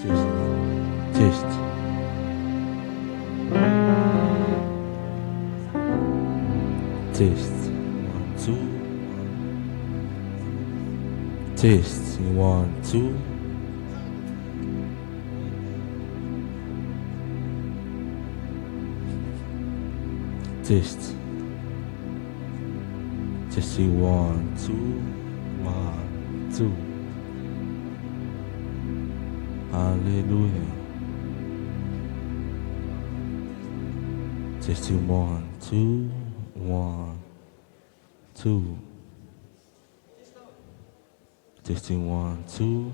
Test. Test. 1, 2. Test. 1, 2. Test. Testing 1, 2. 1, 2. Hallelujah. Testing 1, 2. 1, 2. Testing 1, 2.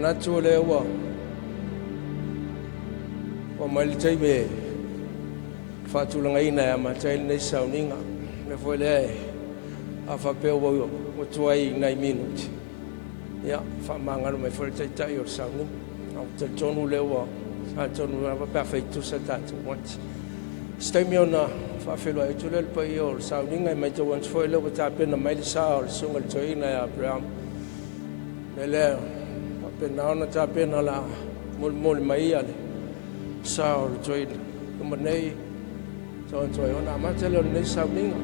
Natu lewa o mai tai me fatulanga ina ya matai nei sauninga me foi le a fa pe o tuai nai minuti ya fa manga no me foi tai tai o sauni au te tonu lewa sa tonu va perfeito sa tatu once stai mi ona fa felo ai tulel pa io sauninga mai te once foi lewa ta pena mai sa o sunga toi na ya Aperaamo le pena ona ta pena la mol mai ale sa o toi kuma nei toi ona ma te le nei sauninga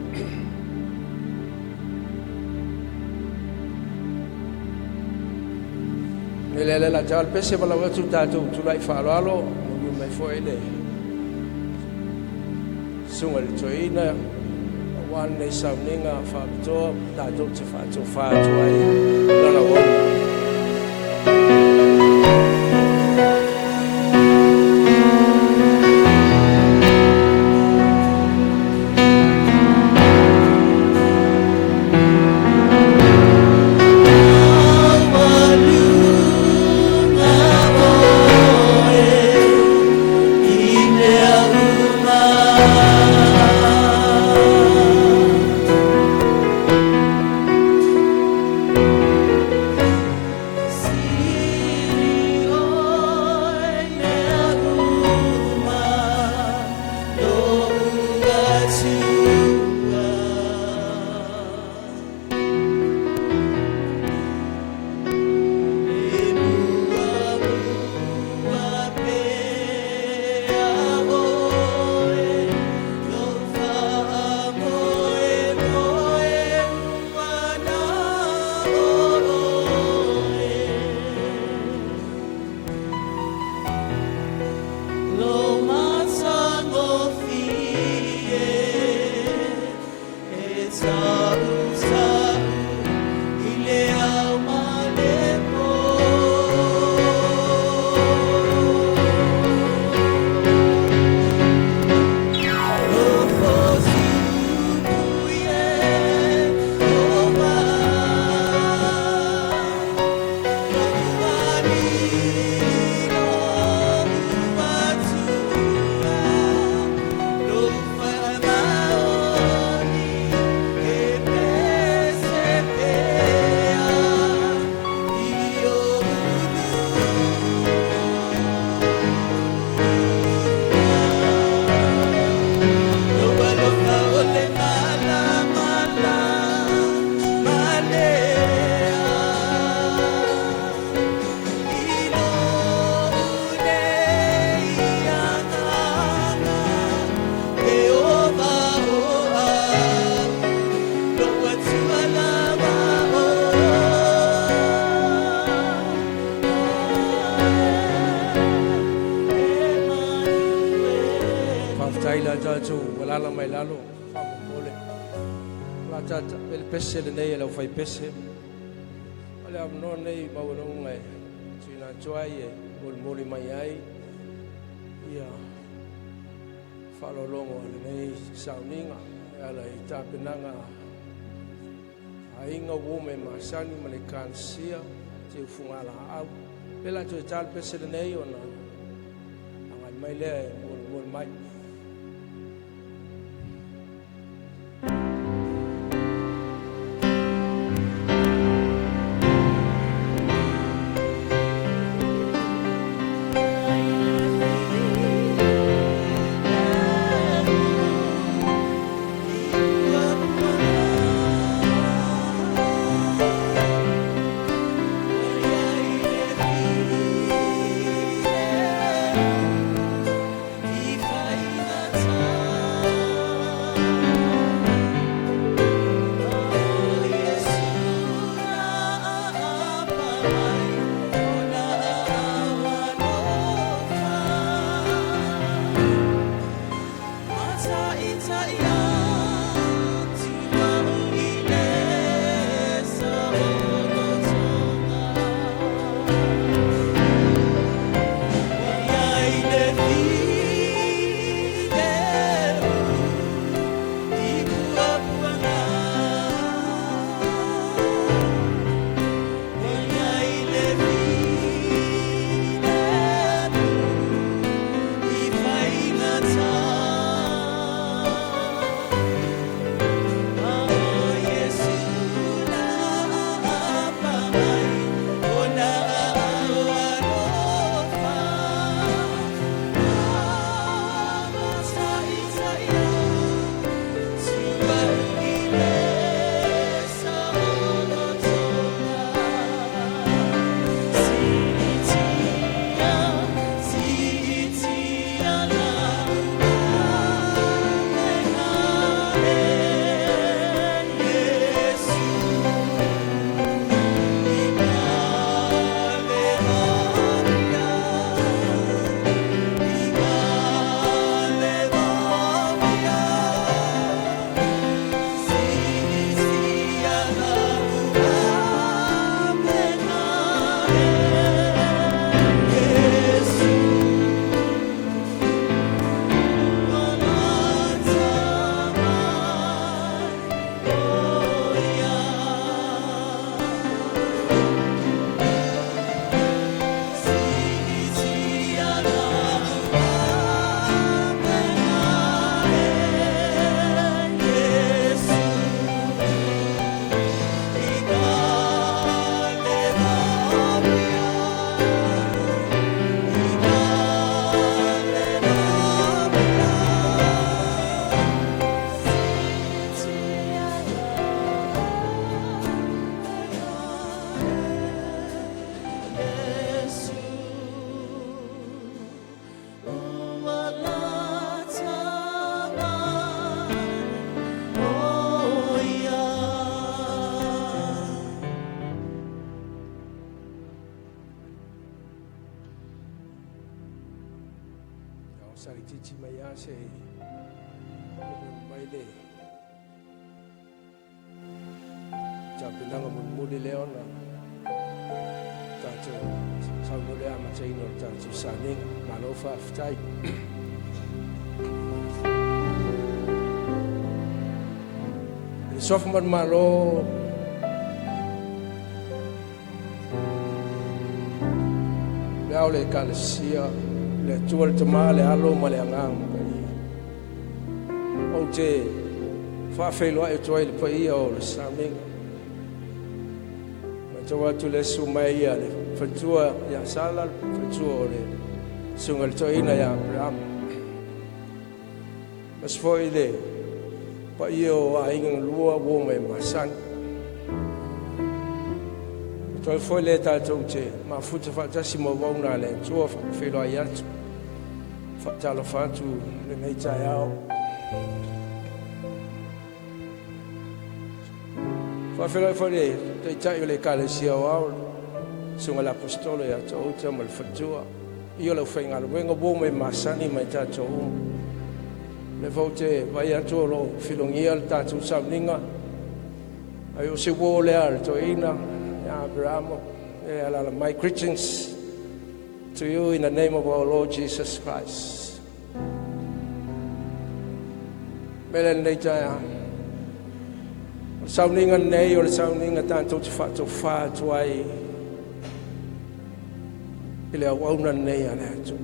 le la tal pese vala wa tu lai fa lo mai foi le sunga toi na wan nei sauninga fa to ta to te fa toi la wa tātou walala mai lalo whamamole. La tata ele pese le nei ele whai pese. Ale amno nei mawanonga e tina tuai e moli mai ai. Ia whalolongo le nei sauninga. Ala I tāpenanga ainga wome masani male kansia te ufungala au. Pela tu tal pese le nei ona. Angai mai le mol mai. Sari titi mai ase Vaitele Tapinanga muli leona Tatu Saulole amateino Tatu saning Malofa aftai Sofman malo Leaule kalesia le tual tama le alo ma le angang o te whawhelua e toa i le paia o le saminga ma tawa tu le sumai ia le whatua ia sala whatua o le sunga le toina ia Aperaamo mas foi le paia o a ingang lua woma e masan toi foi le tātou te mafuta whaatasi mo wauna le tua whawhelua i atu Talo fatu le nei tai au. Whawhera whare, te tai o le kalesia o au, sunga l'apostolo e ato uta ma le fatua. Io le whainga le wenga bo me masani mai tato le vote vai atu lo filongia le tatu sauninga ai o se wo le al to ina ya Aperaamo e ala my greetings to you in the name of our Lord Jesus Christ. Melen nei taia sauninga nei o le sauninga tanto te fa tuai ile auna nei ana tu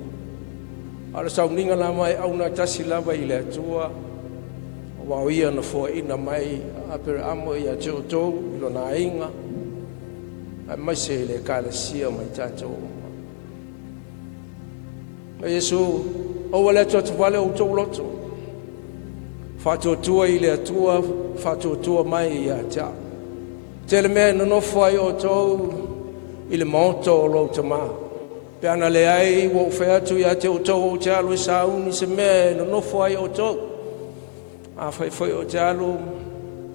ala sauninga la mai auna tasi lava ile atua wa ia na fo ina mai Aperaamo ia joto lo na inga mai se le kala sia mai tato Yesu o wala to vale o to loto fato tua ile atua fato tua mai ia ta tele me no foi o to ile monto lo tama pe ana le ai wo fe atu ia te o to o cha lo sa uni se me no foi o to a foi o cha lo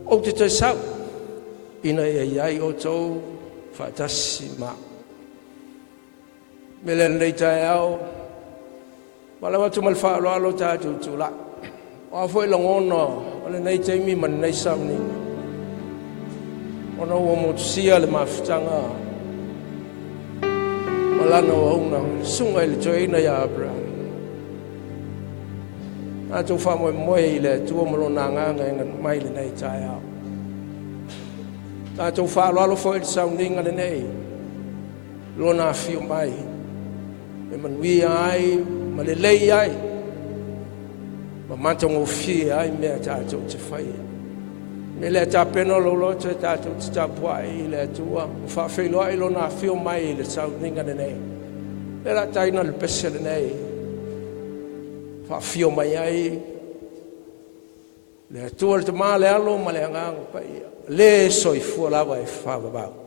o te sa ina ia ai o to fatasima melen le tao wala watu malfa lo alo ta tu la o foi longono ole nei taimi man nei samni ona o mo sia le maftanga wala no una sunga le joina ya Aperaamo a tu fa mo ile tu mo lo nanga mai le nei tao ta tu fa lo foi sounding le nei lo na fio mai e man wi ai ma le lei ai ma manto ngo fi ai me ta tu te fai me le ta peno lo ta tu ta puai le tua fa fe lo ai lo na fio mai le sounding le nei e la taina le pese le nei fa fio mai ai le tua te male alo ma le anga pa le soi fu la vai fa ba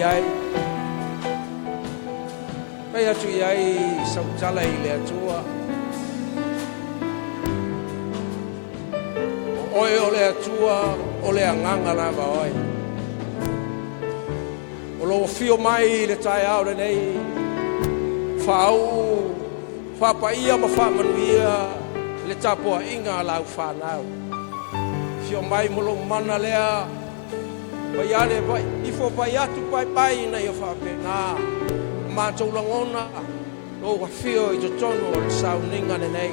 iai. Pai atu iai sau tala I le atua. Oe o le atua o le anganga la va oi. O lo fio mai le tai au le nei. Fau fa pa ia ma fa manuia le tapo inga la fa nau. Fio mai mo lo mana lea. Pa ia le vai I fo pa ia tu pai na ia fa pe na. Ma tau langona o wa fio I tono o le sauninga le nei.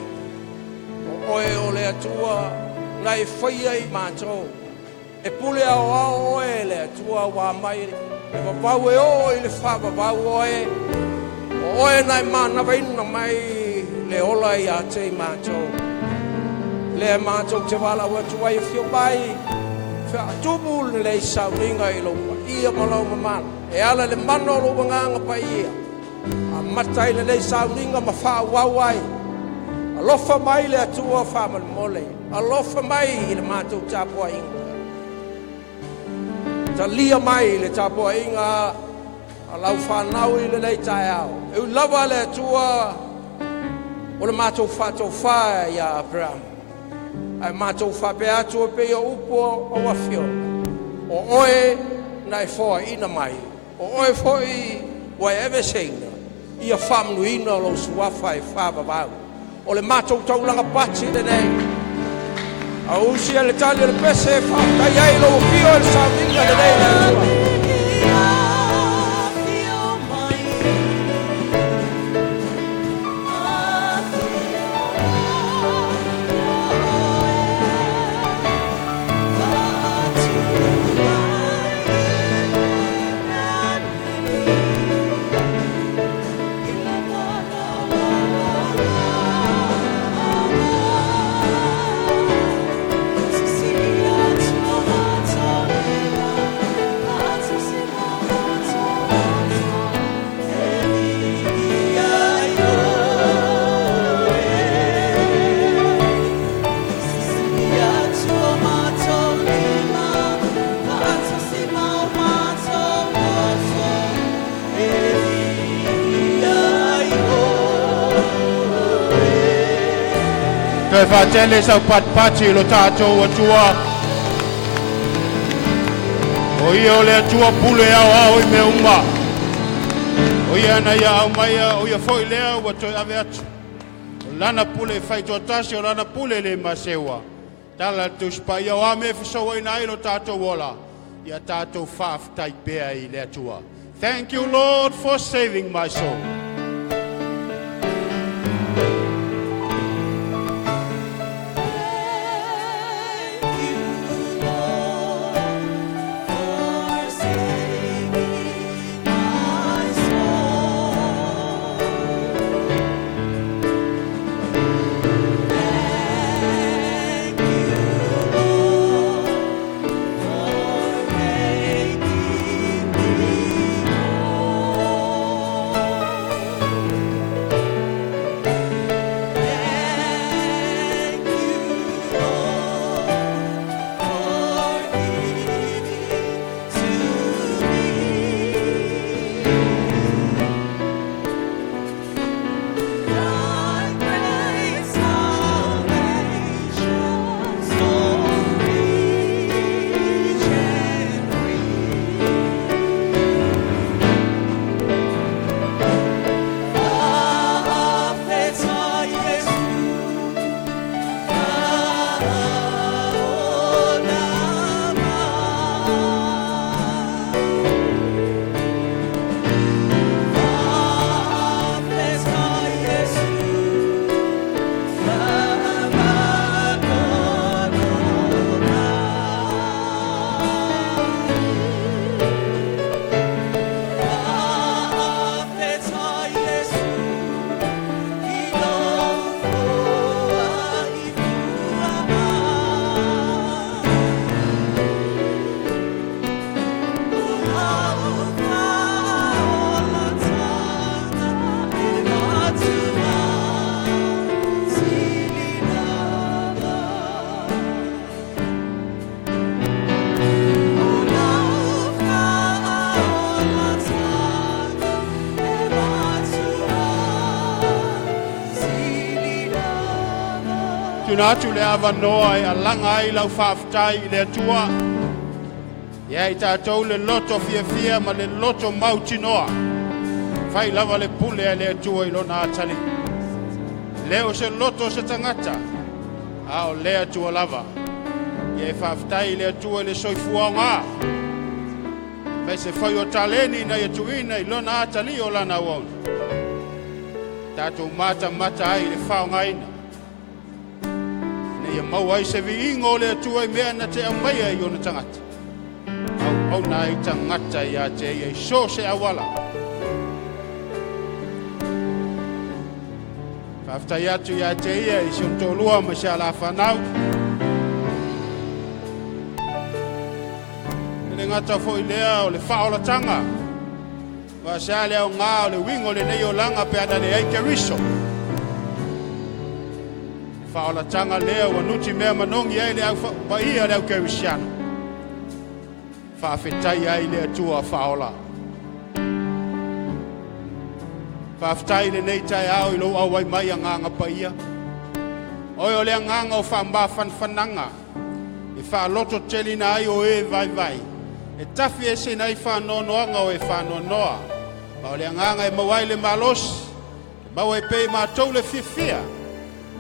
O oe o le atua na e whaia I mātou. E pule ao e le atua wā mai. E wapau e o I le whapapau oe. O oe nai mana waina mai le ola I a te mātou. Le mātou te wala watua I whio mai. Whia tupu le sauninga I lopa. Ia malau mamana. E ala le mano lo wanganga pa ia. A matai le sauninga ma wha wawai. Alofa mai le atua whamal mole. Alofa mai I le mātou tāpua inga. Ta lia mai le tāpua inga. Alau whanau I le nei tai au. Eu lava le atua. O le mātou whātou whae ia Aperaamo. Ai mātou whape atua pe o upo o wafio. O oe na e whoa ina mai. O oe whoi whatever singa. Ia whamnuina lo suafa e whababau. O le mātou taulanga pati le nei. A usia le tali le pese e whautai ai lo fio e sauninga le nei le tua. Toi Vaitele sau patpati lo tātou atua. O ia o le atua pule au I me uma. O ia na ia au maia o ia foi lea ua toi ave atu. O lana pule fai toa tasi o lana pule le masewa. Tala tu spa ia o ame fisoa ina ilo tātou ola. Ia tātou whaaf taipea I le atua. Thank you Lord for saving my soul. Tuna atu le ava noa e alanga ai lau whaafitai le atua. Ia I tātou le loto fia ma le loto mauti noa. Whai lava le pule e le atua I lona atali. Leo se loto se tangata. Ao le atua lava. Ia e whaafitai le atua le soifua ngā. Mai se whai o taleni na atuina I lona atali o lana won. Tātou mata ai le whao ngaina. Ia mau ai se viingo le atua I mea na te amaia I ona tangata. Au na I tangata ia te ia I so se awala. Whaftai atu ia te ia I sion tōlua ma se ala whanau. Le ngata fo I lea o le whaolatanga. Wa se ale o ngā o le wingo le nei o langa pe ana le eike riso. Whaola tanga lea wa nuti mea manongi ai le au paia le au kerisiano. Whaafetai ai le atua whaola. Whaafetai le nei tai au I lo au ai mai a nganga paia. Oi o le nganga o whaamba whanwhananga. I whaaloto telina ai o e vai. E tafi e se nei whanonoanga o e whanonoa. O le nganga e mawai le malos. Mawa e pei mātou le fifia.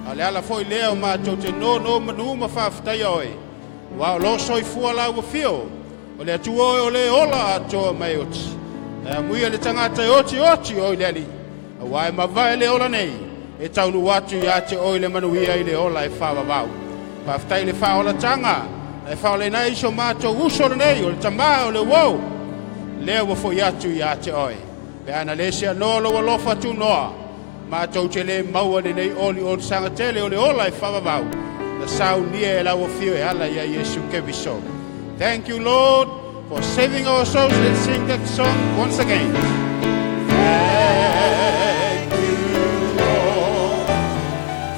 Ale ala foi leo mātou te no manu ma whaafitai oe. Wa o lo soifua lau wa fio. O le atu oe o le ola atoa mai oti. E muia le tangata oti oi le ali. A wae ma vai le ola nei. E taunu watu I te oe le manuia I le ola e whaavavau. Whaafitai le whaola tanga. E whaole nei so mātou uso le nei o le tamā o le wau. Leo wa foi atu I te oe. Pe ana lesia no lo wa lofa tu noa. Mātou te le maua le nei oli o sanga tele o le ola e whawawau. Na sau nia e lau o fio e ala ia Yesu keviso. Thank you, Lord, for saving our souls. Let's sing that song once again. Thank you, Lord,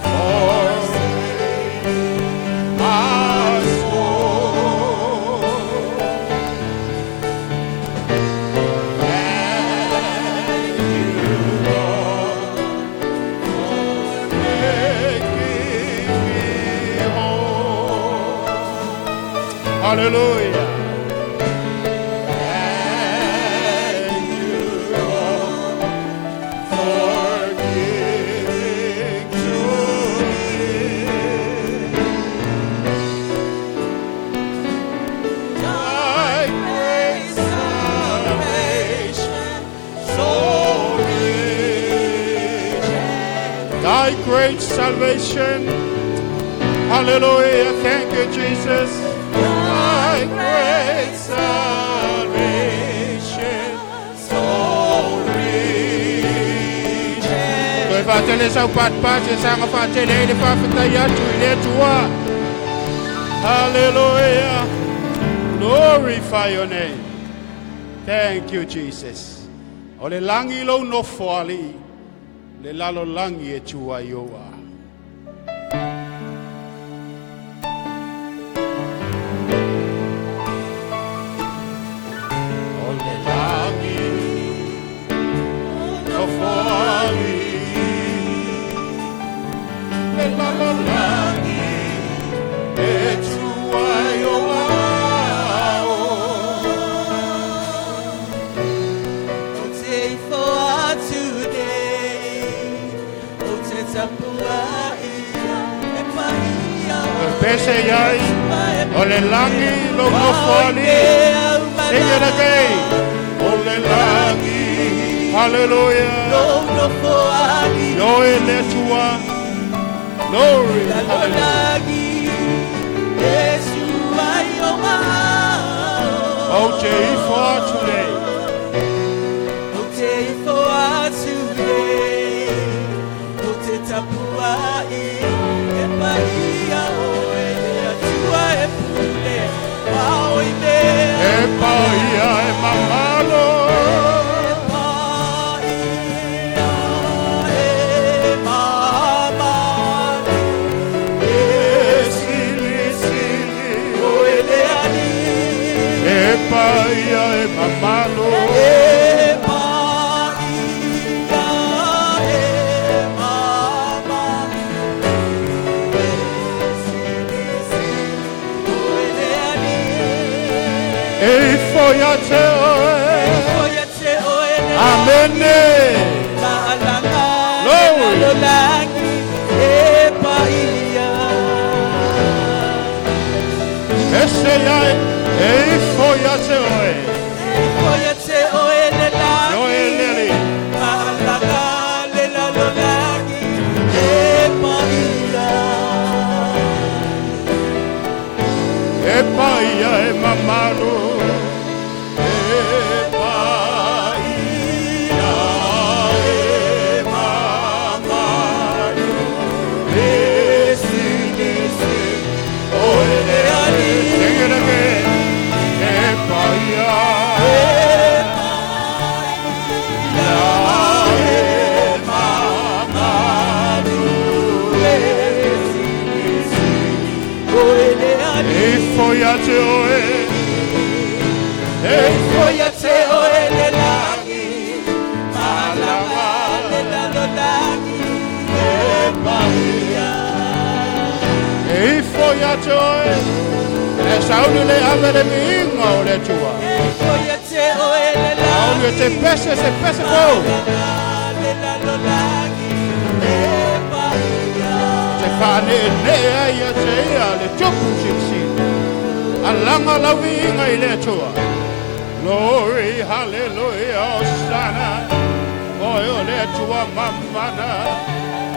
for saving our souls. Thank you, Lord. Hallelujah. Thank you, Lord, for giving to me Thy great salvation, so rich. Thy great salvation. Hallelujah. Thank you, Jesus. Thy great salvation, so rich. Toi Vaitele sau pat e sanga Vaitele le whawhatai atu I le atua. Hallelujah. Glorify your name. Thank you, Jesus. O le langi lo nofo ali, le lalo langi e tua ioa. Pese yai, ole langi lo mofali, sing it again. Ole langi, hallelujah. Yo eletua, glory, hallelujah. Oh, Jay for today. Mamma foia te oe. Foia te oe le Amene. Maalanga Glory. le langi e paia. Ese ai. Ei foia te oe. Foia te oe le langi. Oe lele. Maalanga le langi e paia. E paia e mamalo. E paia e mamalo. E sini oe le ali. Sing it again. E paia e mamalo. E foia te oe. E Foia te oe le langi. Maalanga le langi e paia. e foia te oe. E sauni le amere minga o le tua. Foia te oe le langi. Sauni te pese se pese po. Le langi e paia. Te whane ne aia te ia le tupu siksi. Alanga la winga i le tua. Glory, hallelujah, Hosanna. Oi o le tua mamana.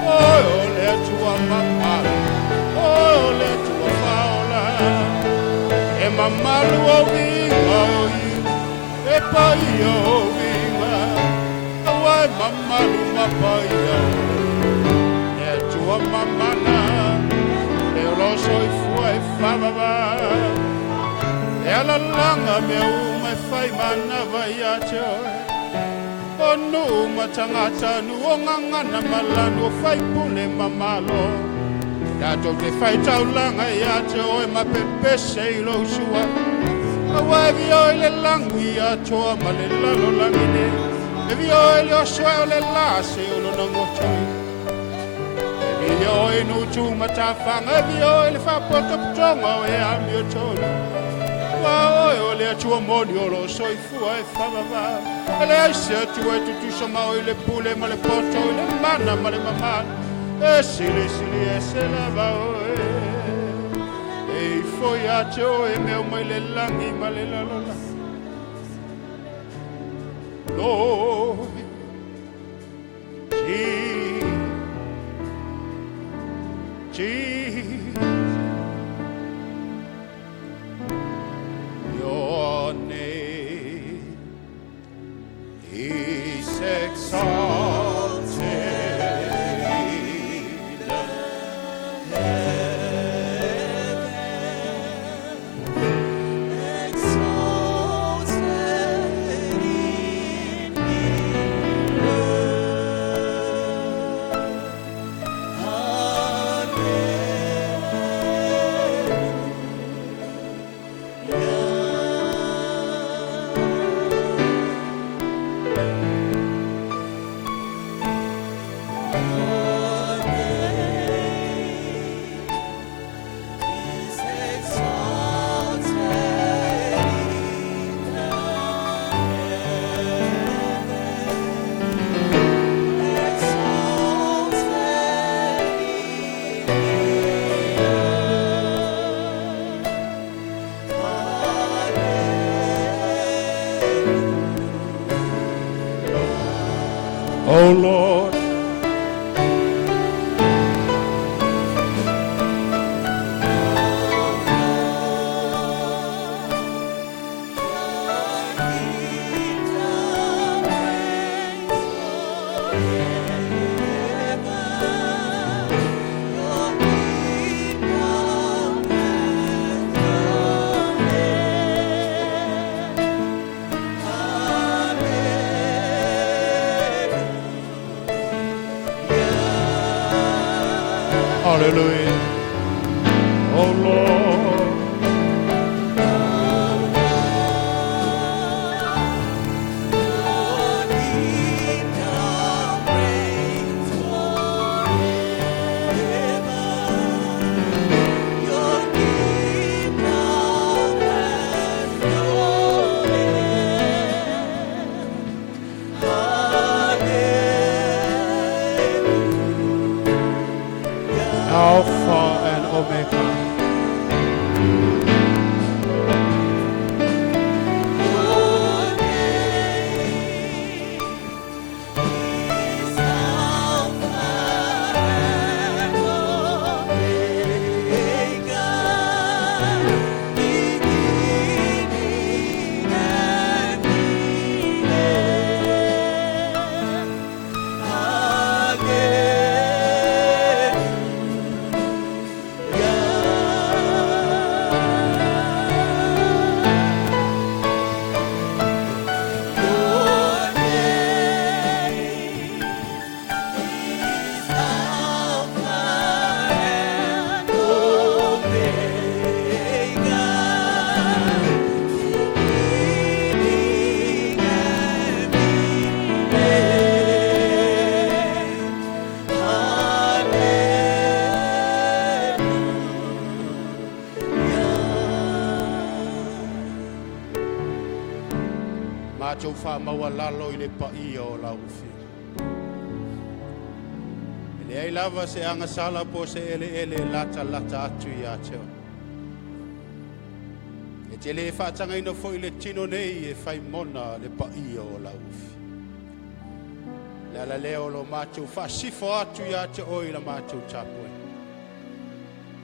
Oi o le tua mamana. Oi o le tua faula. E mamalu o winga o i. E pai o winga. Awai mamalu mapaia. E tua mamana. E o loso i fua e whamava. E ala langa me uma e whai mana vai a te oe. O nu matangata nu o ngangana malanu o whai pule mamalo. Ia tau te whai taulanga i a te oe ma pepese i lo sua. A wai vi oe le langu i a toa ma le lalo langine. E vi oe le o soe o le lase o lo nangotui. E vi oe nu tu matawhanga. E vi oe le whapoto ptonga o e ami o tolu. Oi, o le atua moni o lo soifua e whamava. E le aise atu e tutusa mau i le pule ma le poto i le mana ma le mamana. E sili sili e se lava oe. E i foi ate oe meo mai le langi ma le lalola. Lord, Jesus. Your name is exalted in the heaven, exalted in the Oh Lord, hallelujah. Oh Lord, mātou wha lalo I le paia o lau fia. Le ai lava se anga sala po se ele lata atu ia teo. E te le whaatanga ina fo I le tino nei e whai mona le paia o lau fia. Le ala leo lo mātou whaasifo atu ia te oi la mātou tapoi.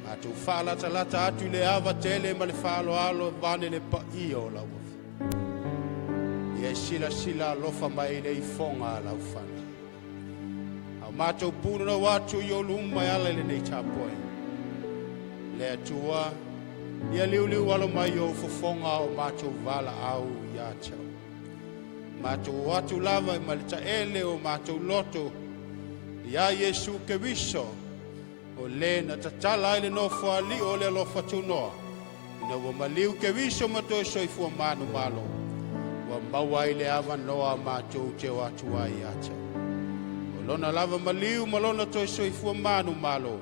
Mātou whaalata atu le awa tele ma le whaalo alo vane le paia o lau fia. Ia sila lofa mai le I fonga lau whana. Mātou pūruna wātu I o luma I ala le nei tāpoi. Le atua, ia liu alo mai o fofonga o mātou vala au ia tau. Mātou wātu lava I malita ele o mātou loto. Ia Yesu ke wiso. O le na tatala I le nofo ali o le alofa tunoa. Ina wa maliu ke wiso mato soifua manu malo. Wa maua I le awa noa mātou te wātu ai ia tau. Lona lava maliu malona toi soifua manu malo.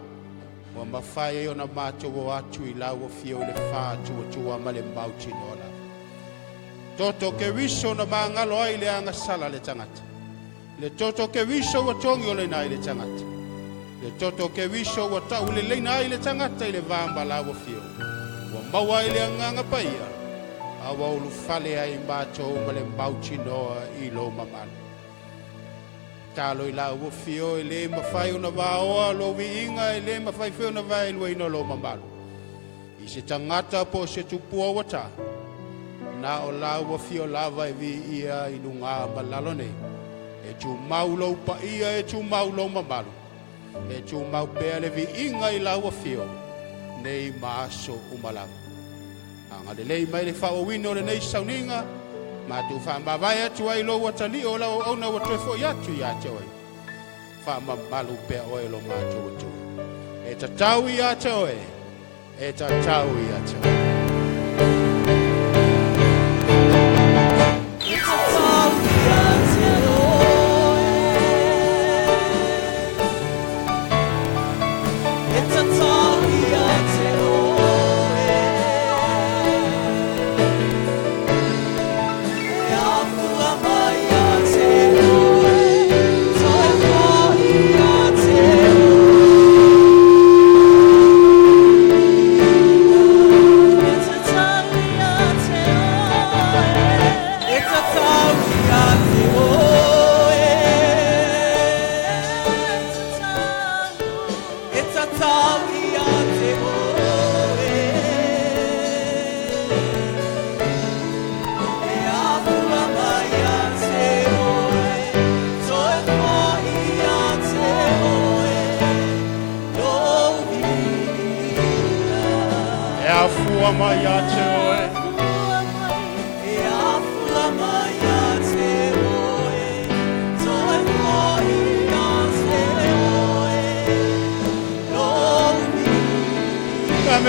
Wa mawhai e ona mātou o atu I lau o fio le whātua tua ma le mauti nola. Toto ke wiso na maangalo ai le anga sala le tangata. Le toto ke wiso wa tongi o le nai le tangata. Le toto ke wiso wa tau le leina ai le tangata I le vamba lau o fio. Wa maua I le anganga paia. Awa ulu fale ai mātou ma le mauti noa I lo mamano. Talo I lau o fio le mawhai una waoa lo wiinga le mawhai fio na vai lua ino lo mamalo. I se tangata po se tupua wata. Na o lau o fio lava vi ia I lunga malalo nei. E tu maulo pa ia e tu maulo mamalo. E tu mau pea le wiinga I lau o fio. Nei maaso umalava. Anga le lei mai le whao wino le nei sauninga. Ma tu fa ma vai atu ai lo watali o la o na watrefo ya tu ya toi. Fa ma malu pe o lo ma tu. E ta tau ya toi. E ta tau ya toi.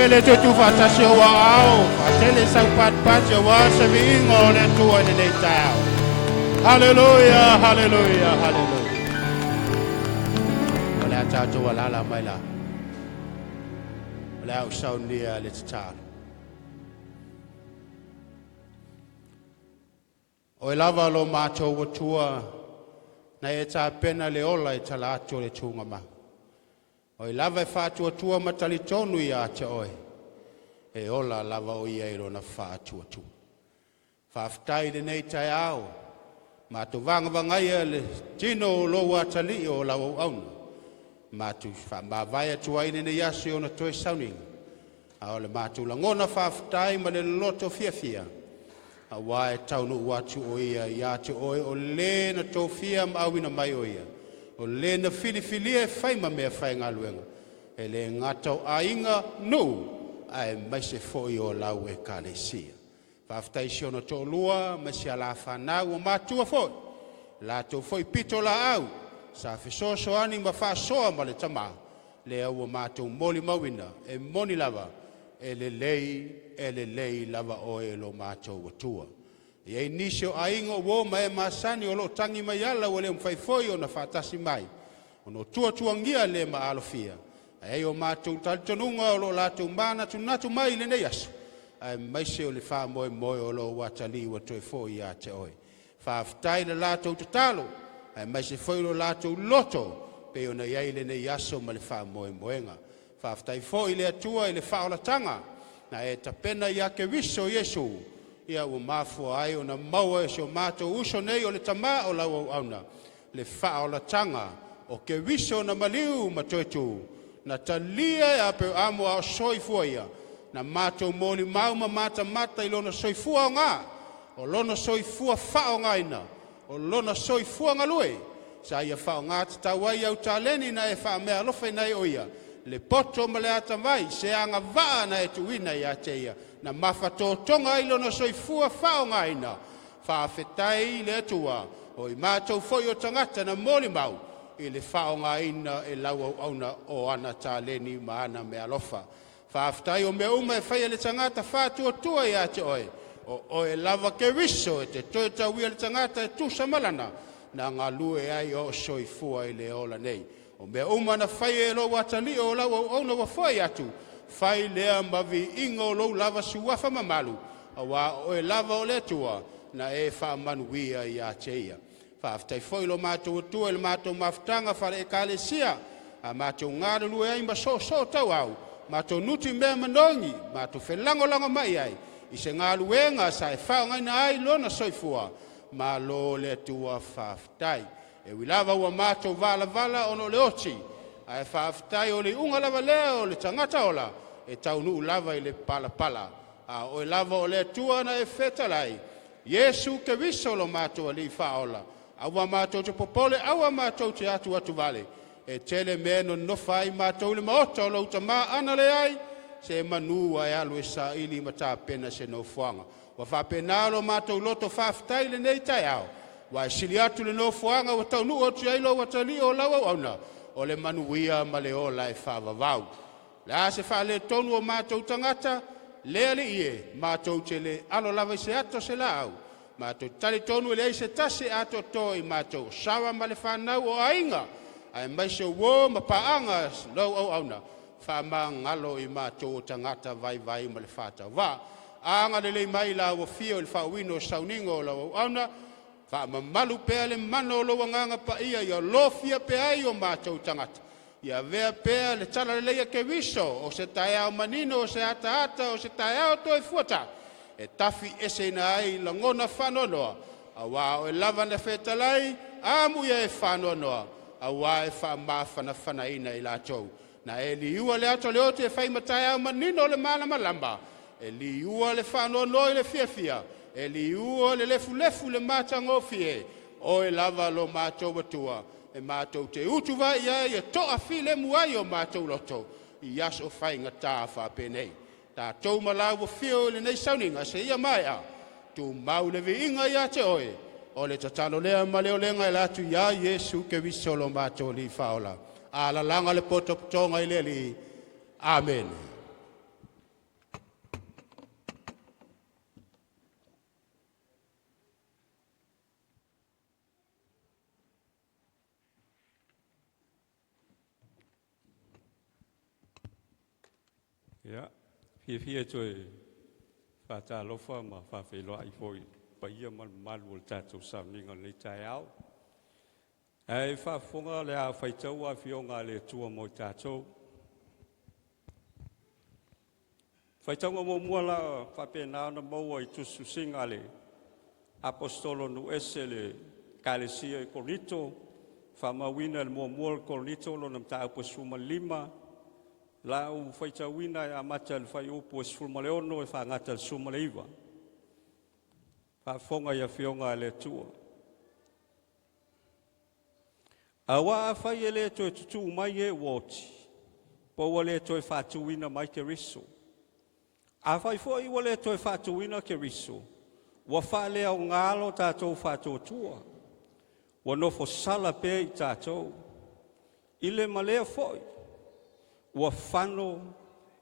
Le tu fata se wa au, Vaitele sau pat wa se vingo le tua le tau. Hallelujah, hallelujah, hallelujah. Ola tatu wala la mai la. Ola usau nia le tau. O lava lo macho wa tua na e ta pena le ola e tala atu le tunga ma. O lava e whātua tua matali tonu ia te oi. E ola lava o ia iro na whātua tua. Whāwhtai de nei tai au. Mātu vangavangaia le tino o lo watali o la o auna. Mātu whamawai atu aine ne yasi o na toi sauninga. A ole mātu langona whāwhtai ma le loto fia. A wae taunu watu o ia te oi o le na tō fia ma awina mai o ia. O le na filifilia e whaima mea whai ngā luenga. E le ngatau ainga nu ai mai se foi o lau e kalesia. Whaftai si ona tō lua, mai se ala whanau o mātua foi. La tō foi pito la au, sa whesoso ani ma whasoa ma le tama. Le au o mātou moli mawina, e moni lava, e le lei lava o e lo mātou watua. Iei nisio aingo wo mai masani o lo tangi mai ala o le mwhaifoi o na whatasi mai. O no tuangia le ma alofia. Ai o mātou taltonunga o lo lātou mana tunatu mai le nei asu. Ai maise o le wha moe o lo watali wa toi fo ia te oi. Whaaftai le lātou te talo. Ai mai se whairo lātou loto. Pe ona iai le nei aso ma le wha moe moenga. Whaaftai fo i le atua i le whaolatanga. Na e tapena ia ke wiso Yesu. Ia ua mafua ai ona maua e seo mātou uso nei o le tama o lau au auna. Le whaolatanga o ke wiso na maliu matoetu. Na talia e Aperaamo a soifua ia. Na mātou moli mauma mata mata i lona soifua o ngā. O lona soifua whao ngaina. O lona soifua ngalue. Sa ia whao ngā te tawai au taleni na e wha mea lofa nei o ia. Le poto ma le atamai se anga waa na e tuina ia te ia. Na mawhato tonga i lona soifua whao ngaina. Whaafetai le atua. O i mātou foi o tangata na moli mau. I le whao ngaina e lau auna o ana taleni ma ana mea lofa. Whaafetai o mea uma e whaia le tangata whātua tua ia te oe. O e lava ke riso e te toe tauia le tangata e tusa malana. Na ngā lue ai o soifua i le ola nei. O mea uma na whai e lo watali o lau au na wafai atu. Whai lea mavi ingo lo lava suwafa mamalu. Awa o e lava o le tua na e wha manuia i a teia. Whaaftai whoi lo mātou tua le mātou maftanga whare e kālesia. A mātou ngāra lue ai ma so tau au. Mātou nuti mea manongi. Mātou whelango langa mai ai. I se ngā luenga sa e whao ngai na ai lona soifua. Ma lo le tua whaaftai. E wilava ua mātou vala ono le oti. A e whaaftai o le unga lava leo le tangata ola. E taunu lava i le pala. A o e lava o le tua na e whetalai. Yesu ke viso lo mātou ali whaola. Awa mātou te popole, awa mātou te atu vale. E tele meno no whai mātou le maota o lauta mā ana le ai. Se manu ai alu e sa ili mata pena se no fuanga. Wa fa pena lo mātou loto whaaftai le nei tai au. Wa sili atu le no fuanga wa tau nu o tu ailo wa tali o lawa auna. O le manuia ma le o lai whaavavau. Le a se wha le tonu o mātou tangata, le ali ie, mātou te le alo lava se ato se la au. Mātou tali tonu le se tase ato toi mātou sawa ma le whanau o ainga. Ai mai se wo ma paanga lau au auna. Wha ngalo i mātou o tangata vai ma le whātau. Wa, anga le mai la o fio le whauino sauningo lau au auna. Wha mamalu pea le mano lo nganga pa ia lo fia pea i o mātou tangata. Ia vea pea le tala le leia ke viso o se tae au manino o se ata o se tae au toi fuata. E tafi ese na ai la ngona whanonoa. A wā o e lava na whetalai, amu ia e whanonoa. A wā e wha mawhana whanaina i la tau. Na e li ua le ato le ote e whai matai au manino le malama lamba. E li ua le whanonoa i le fia. E li ua le lefu le mātango fie. O e lava lo mātou batua. E mātou te utuwa ia e toa file muai o mātou loto. I as o whai ngata whapenei. Tā tau malau o fio le nei sauninga se ia mai a. Tu mau le vi inga ia te oe. O le tatalo lea ma leo lenga e latu ia Yesu ke visolo mātou li whaola. A la langa le poto tonga i le li. Amen. Ja, fie toi fata lofa ma fa felo ai foi pa ia mal o tatou saminga le tai au. Ai fa fonga le a faitau a fionga le tua mo tatou. Faitau mo mola fa pena na mo i tu singa le apostolo no esele kalesia e Korinto fa mawina le mo Korinto lo na ta apostolo lima. La u faitauina e amata le fai upo e sfulmaleono e fa ngata le sumaleiva. Fa fonga ia fionga le tua. Awa a fai e le to e tutu mai e woti. Po wale to e fatuina mai ke riso. A fai fo i wale to e fatuina ke riso. Wa fa le au ngalo tatou fatou tua. Wa nofo sala pe i tatou. Ile malea foi. Ua whano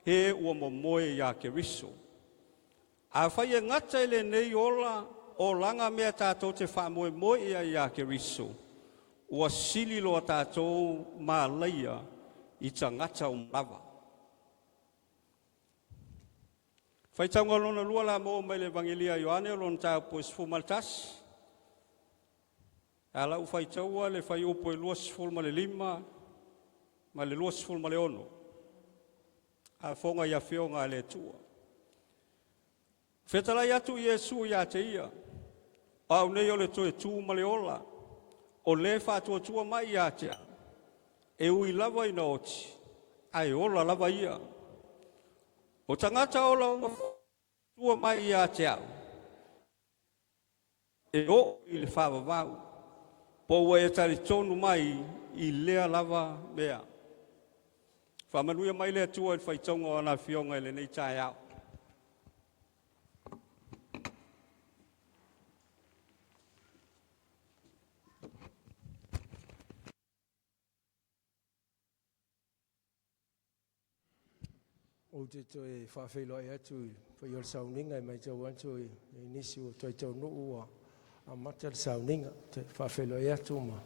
he ua momoe ia ke riso. A whai e ngata ele nei ola o langa mea tātou te whamoe moe ia ke riso. Ua sili loa tātou mā leia i ta ngata o mlawa. Whai taunga lona lua la mo mai le Evangelia Ioane o lona tāu poes fumaltas. Ala u fai taua le fai upo e luas ful ma le lima, ma le luas ful ma le ono. A fonga ia fionga le tua. Fetalai atu Iesu ia te ia. Au nei o le toe tū ma le ola. O le whātua tua mai ia te a. E ui lava ina oti. Ai ola lava ia. O tangata ola o tua mai ia te au. E o i le whāwawau. Po ua e tari tonu mai i lea lava mea. Whamanuia mai lea tua i whaitonga o ana fionga i le nei tae au. O te toi whawhelo e atu i o sauninga i mai tau antu i nisi o toi tau nuu a mata le sauninga te whawhelo e atu ma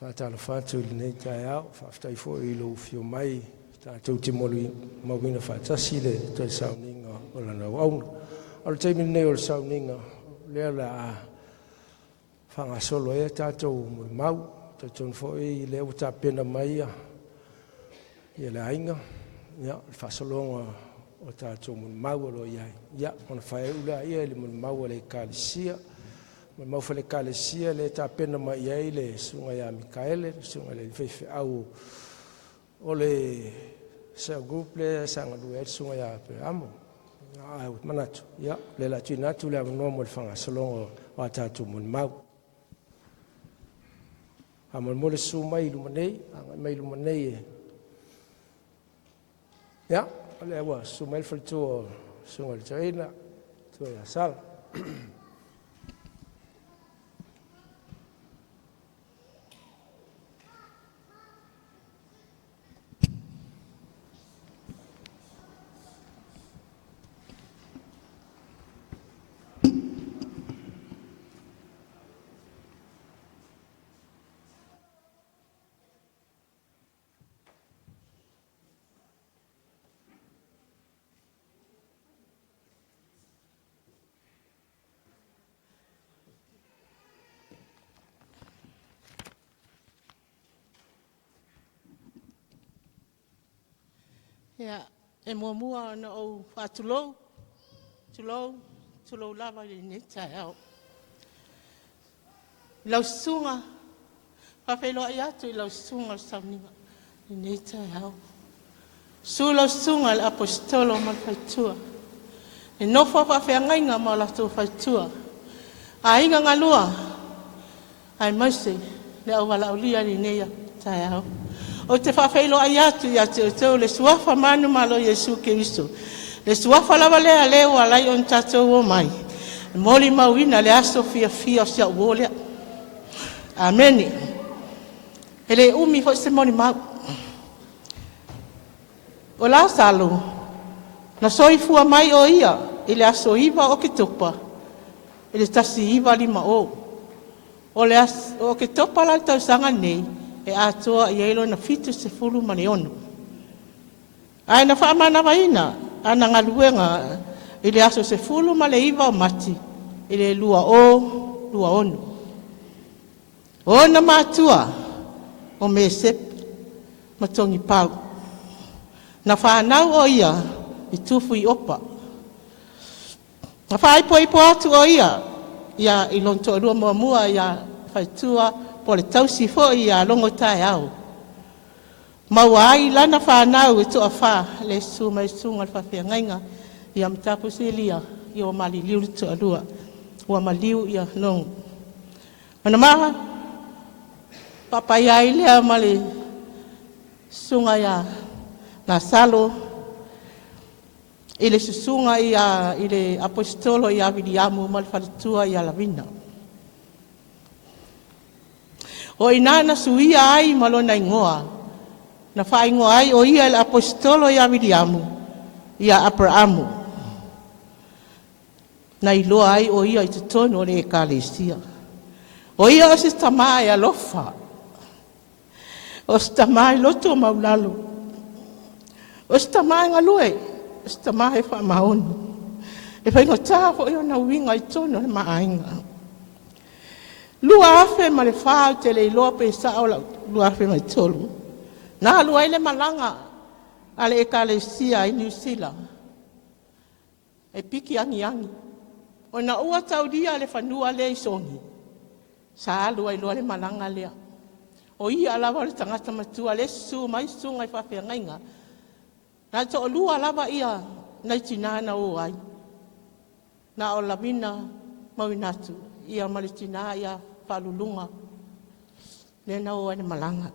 whātala whātu i nei tae au whaftai fo i lo fio mai tātou te molu mawina whātasi le toi sauninga o lana wauna. Alo teimi nei o sauninga lea la a whangasolo e tātou mau tātou fo i lea o tā pena mai i le ainga. Ya, fasolonga o tātou mun mau lo iai. Ya, ona whae ula ia le mun mau le kālesia. Mun mau whale kālesia le tā pena mai iai le sunga ia Mikaele, sunga le whewhi au o le cell group le sanga lue sunga ia Aperaamo. Au manatu, ya, le la tui natu le avanoa mo le whangasolonga o tātou mun mau. A mun mo le su mai lumanei, mai lumanei e. Ya, le wa sumel fal tu sungal chaina tu ya sal. Ya, e mua na o whātulou, tulou lava i ne tae au. Lau sunga, whawhelo ai atu i lau sunga sauninga i ne tae au. Su lau sunga le apostolo ma whaitua. E nofo whawhengainga ma latu whaitua. A inga ngalua, ai maise, le au wala ulia i ne tae au. O te whawhelo ai atu i atu o tau le suafa manu malo Iesu Keristo. Le suafa lawa lea leo alai on tatou o mai. Moli mauina le aso fia o sia uolea. Ameni. E le umi fo se moli mau. O la salo, na soifua mai o ia, i le aso iwa o ke topa. I le tasi iwa lima o. O le aso o ke topa la tau sanga nei. E atoa i eilo na fitu se fulu ma le ono. Ai na whaamana waina, ana ngaluenga i le aso se fulu ma le iwa o mati, i le lua ono. O na mātua, o me sepi, ma Togipau. Na whanau o ia, i tufu i opa. Na whaipo atu o ia i lonto rua mua ia whaitua, po le tausi fo i a longo tae au. Maua ai lana whanau e toa wha le su mai sunga le whawhiangainga i am tapu selia i o mali liu to alua. Ua maliu i a long. Mana maha, papai ai lea mali sunga ia na salo i le susunga i le apostolo i a Aperaamo mal whalitua i a lavina. O inana suia ai malona ingoa. Na whaingoa ai o ia le apostolo i Aperaamo, i a Aperaamo. Na iloa ai o ia i te tono le ekalesia. O ia o se tamai a lofa. O se tamai loto maulalo. O se tamai ngalue. O se tamai wha maonu. E whaingo tāwho i o na winga i tono le maainga. Lua afe ma le whao te le iloa pe sa o lua afe mai tolu. Nā lua ile malanga ale e kalesia i New Zealand. E piki angi. O na ua taudia le whanua le isongi. Sa alua iloa le malanga lea. O ia alawa le tangata matua le su mai sunga i whawhia ngainga. Nā to o lua alawa ia nei tinana o ai. Nā o lamina mawinatu. Ia malitina ia whalulunga. Nena o ane malanga.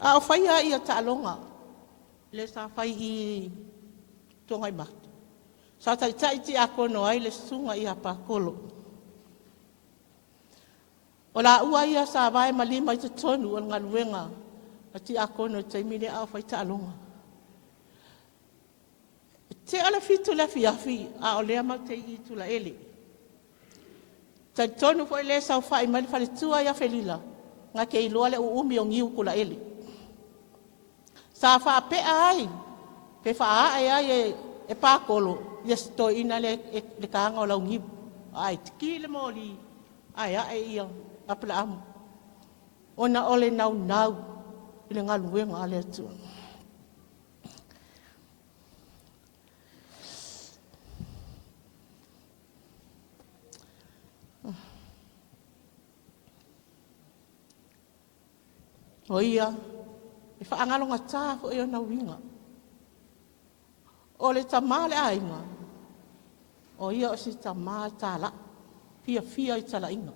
A o whaia ia ta'alonga. Le sa whai i tongai matu. Sa tai ti a kono ai le sunga i a pakolo. O la ua ia sa vai malima i te tonu o ngaluenga. A ti a kono te mine a o whai ta'alonga. Te ala fitu le fiafi a o lea mau te i tula ele. Te tonu fo le sa whai mali whale tua ia felila. Nga ke iloa le uumi o ngiu kula ele. Sa wha pea ai, pe wha ai e pākolo, ia sto ina le kāanga o lau ngibu. Ai, tiki le mōli, ai ia, Aperaamo. Ona ole nau, i le ngaluenga ale atua. O ia, e whaangalonga tāwho e o na winga. O le tamale ainga. O ia o si tamale tāla. Fia i tala inga.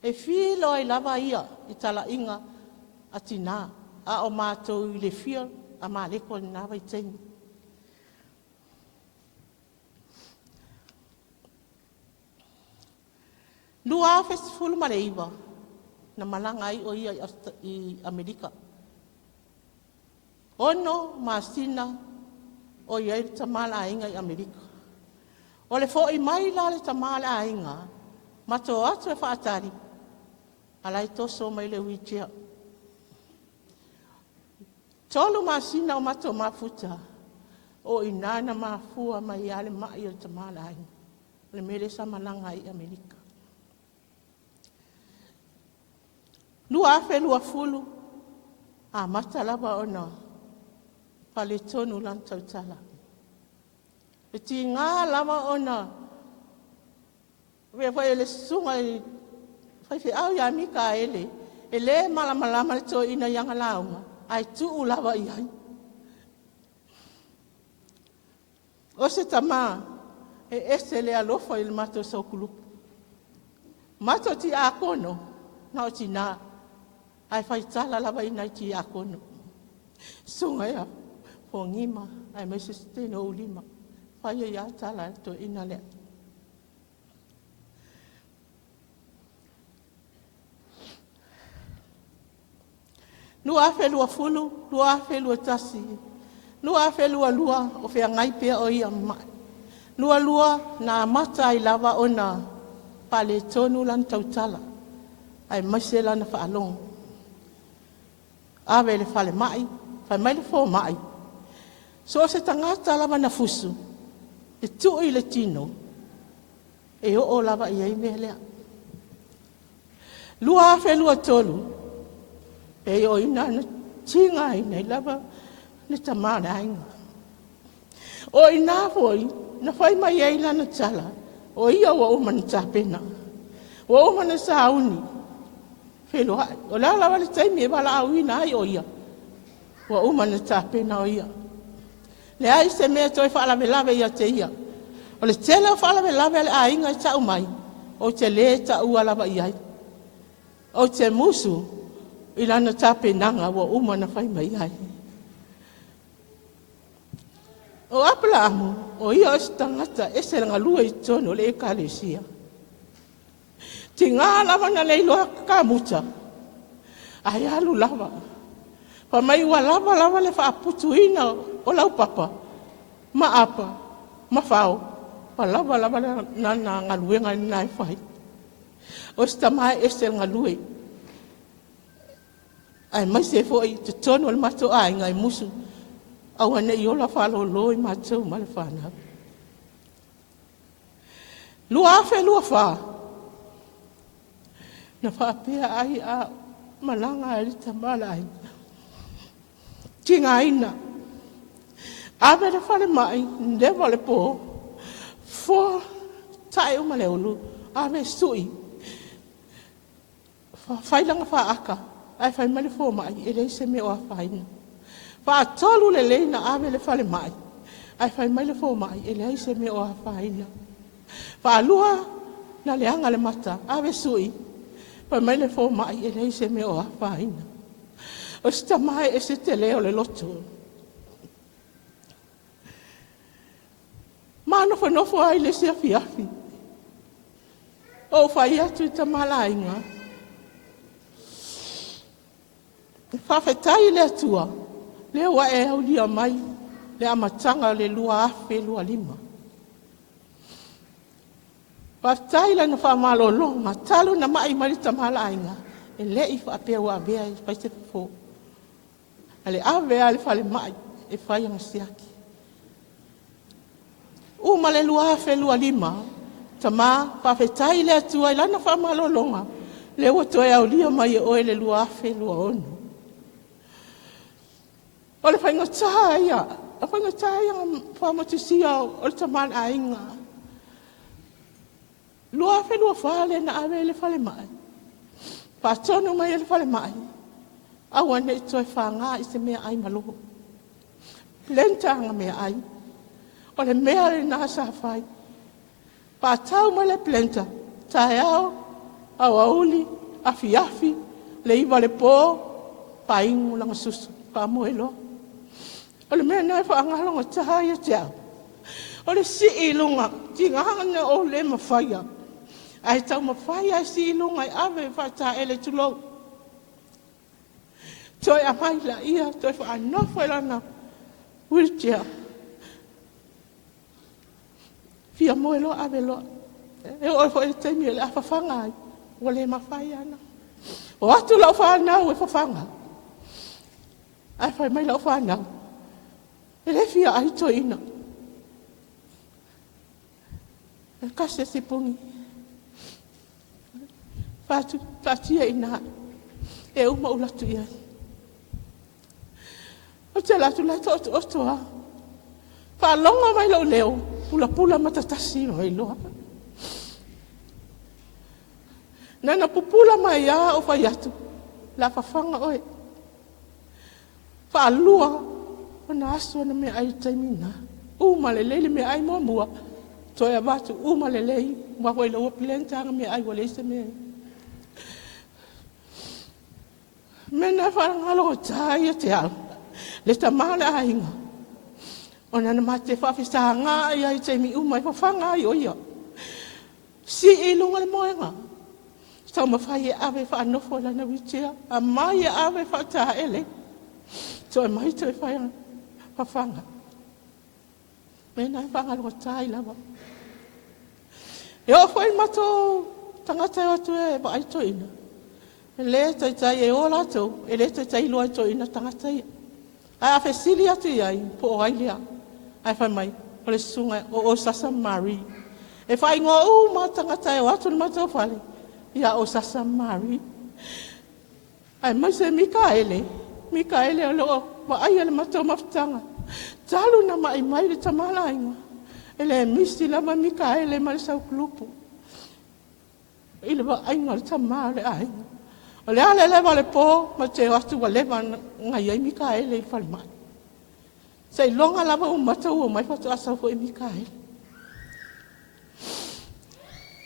E filo ai lava ia i tala inga a tina. A o mātou i le fia a maaleko ni nawa i tengi. Lua festival mareiwa. Na malanga ai o ia i Amerika. Ono masina o ia i tamala ainga i Amerika. O le fo i mai la le tamala ainga, mato atu e whaatari, ala i toso mai le witia. Tolu masina o mato mafuta, o i nana mafua mai ale mai o tamala ainga, le mere sa malanga i Amerika. Lua afe lua fulu, a mata lava ona, pale tonu lan tautala. E ti ngā lama ona, whai ele sunga i whai au ya mika ele, e le malama le to ina yanga launga, ai tuu lava i ai. O se tama, e ese le alofa il mato sa kulupu. Mato ti a kono, na o ti nā, ai whai tala lava ina i ti a kono. Sunga ia. Ko ngima, ai mai se steno ulima. Whaia ia tala to ina lea. Lua afe lua fulu, lua afe lua tasi. Lua afe lua o whea ngai pia o ia mai. Lua na mata ai lava ona pale tonu lan tautala. Ai mai se lana whaalong. Awe le whale mai, whai mai le fo mai. So se tangata lava na fusu, e tu i le tino, e o lava i ei melea. Lua afe lua tolu, e o ina na tinga i nei lava le tamara ainga. O ina foi, na whai mai ei lana tala, o ia wa umana tāpena, wa umana sauni. Whelo hai, o la lava le taimi e wala au ina ai o ia, wa umana tāpena o ia. Le ai se mea toi whaalawe ia te ia. O le tele o whaalawe le ainga i tau mai. O te le ta ua lawa i ai. O te musu i lana tape nanga wa umana whai mai ai. O Aperaamo, o ia o tangata e se ranga lua i tono le ekalesia. Te ngā lawa na leiloa ka muta. Ai alu lawa. Pa mai ua lava le whaaputu ina o lau papa, ma apa, ma whao, pa lava na ngaluenga ni nai whai. O sta mai e se ngalue. Ai mai se fo i te tono le mato ai ngai musu. Au ane i ola whalo loi mato ma le whanau. Lua afe lua wha. Na whapea ai a malanga e rita mala ai. Tinga ina. Awe le whale mai, ndewa le po. Fo tae uma le ulu. Awe sui. Whailanga wha aka. Ai whai mali fo mai, e rei se me o a whaina. Wha tolu le leina awe le whale mai. Ai whai mali fo mai, e rei se me o a whaina. Wha lua na leanga le mata, awe sui. Whai mali fo mai, e rei se me o a whaina. O sita mai e se te leo le loto. Mano whanofo ai le se afi. O whai atu i ta malainga. Whawhetai le atua, le wa e au lia mai, le amatanga le lua afe lua lima. Whawhetai le na whamalolonga, talo na mai marita malainga, e le i whapea wa avea i whaise fo. Ale avea le whale mai, e whaianga siaki. Uma le lua afe lua lima, tama whawhetai le atua, ilana whamalolonga, le wa toe au lia mai e oe le lua afe lua onu. O le whainga tāia, a whainga tāia whamatisia o le tamana a inga. Lua whenua whale na awe le whale mai. Pātono mai le whale mai. Awa ne toi whanga i se mea ai maloho. Plentanga mea ai. O le mea le nasa whai. Pātau mai le plenta. Tae au, au auli, afi afi, le iwa le pō, paingu langa susu, pāmoelo. O le mea nai whaangalonga tahai te au. O le si ilunga, ti ngahanga o le mawhaia. Ai tau mawhaia si ilunga i awe whata ele tulou. Toi a maila ia, toi whaanofo elana wheelchair. Fia moelo awe loa. E o fo e teimi ele a whawhanga ai. O le mawhaia ana. O atu lau whanau e whawhanga. Ai whai mai lau whanau. E le fia ai to ina. E kase se pungi. Whatu tatia ina. E uma ulatu ia. O te latu lai to otoa. Whalonga mai lau leo. Pula pula matatasi mai loa. Nana pupula mai a o whai atu. La whawhanga oe. Whalua. Ona aso na me ai taimina. Uma le leile me ai mua mua. Toi a watu uma le lei. Mua hoi la wapilentanga me ai wale se me. Mena wharangalo o tai a te au. Le tamale a inga. Ona na mate whawhisa ngā i ai taimi uma i whawhanga i oia. Si e lunga le moenga. Tau mawhai e awe whanofo lana witea. A mai e awe whata ele. Toi mai toi whaianga. Whawhanga. Mena e whanga loko tai lawa. E o whai mato tangata e atu e wa aito ina. E le tai tai e o lato. E le tai tai lo aito ina tangata ia. Ai a whesili atu iai po o ailia. Ai whai mai. O le sunga o Sasa Mari. E whai ngō ma tangata e o atu ni mato whale. Ia o Sasa Mari. Ai mai se Mikaele. Mikaele o loo. Wa ai ale mato mafutanga. Talu na mai mai le tamala inga. Ele misi lama Mikaele ma le sau kulupu. Ile wa ainga le tamala le ainga. O le ale lewa le po, ma te atu wa lewa ngai ai Mikaele i whale mai. Sei longa lava o matau o mai whatu asau fo i Mikaele.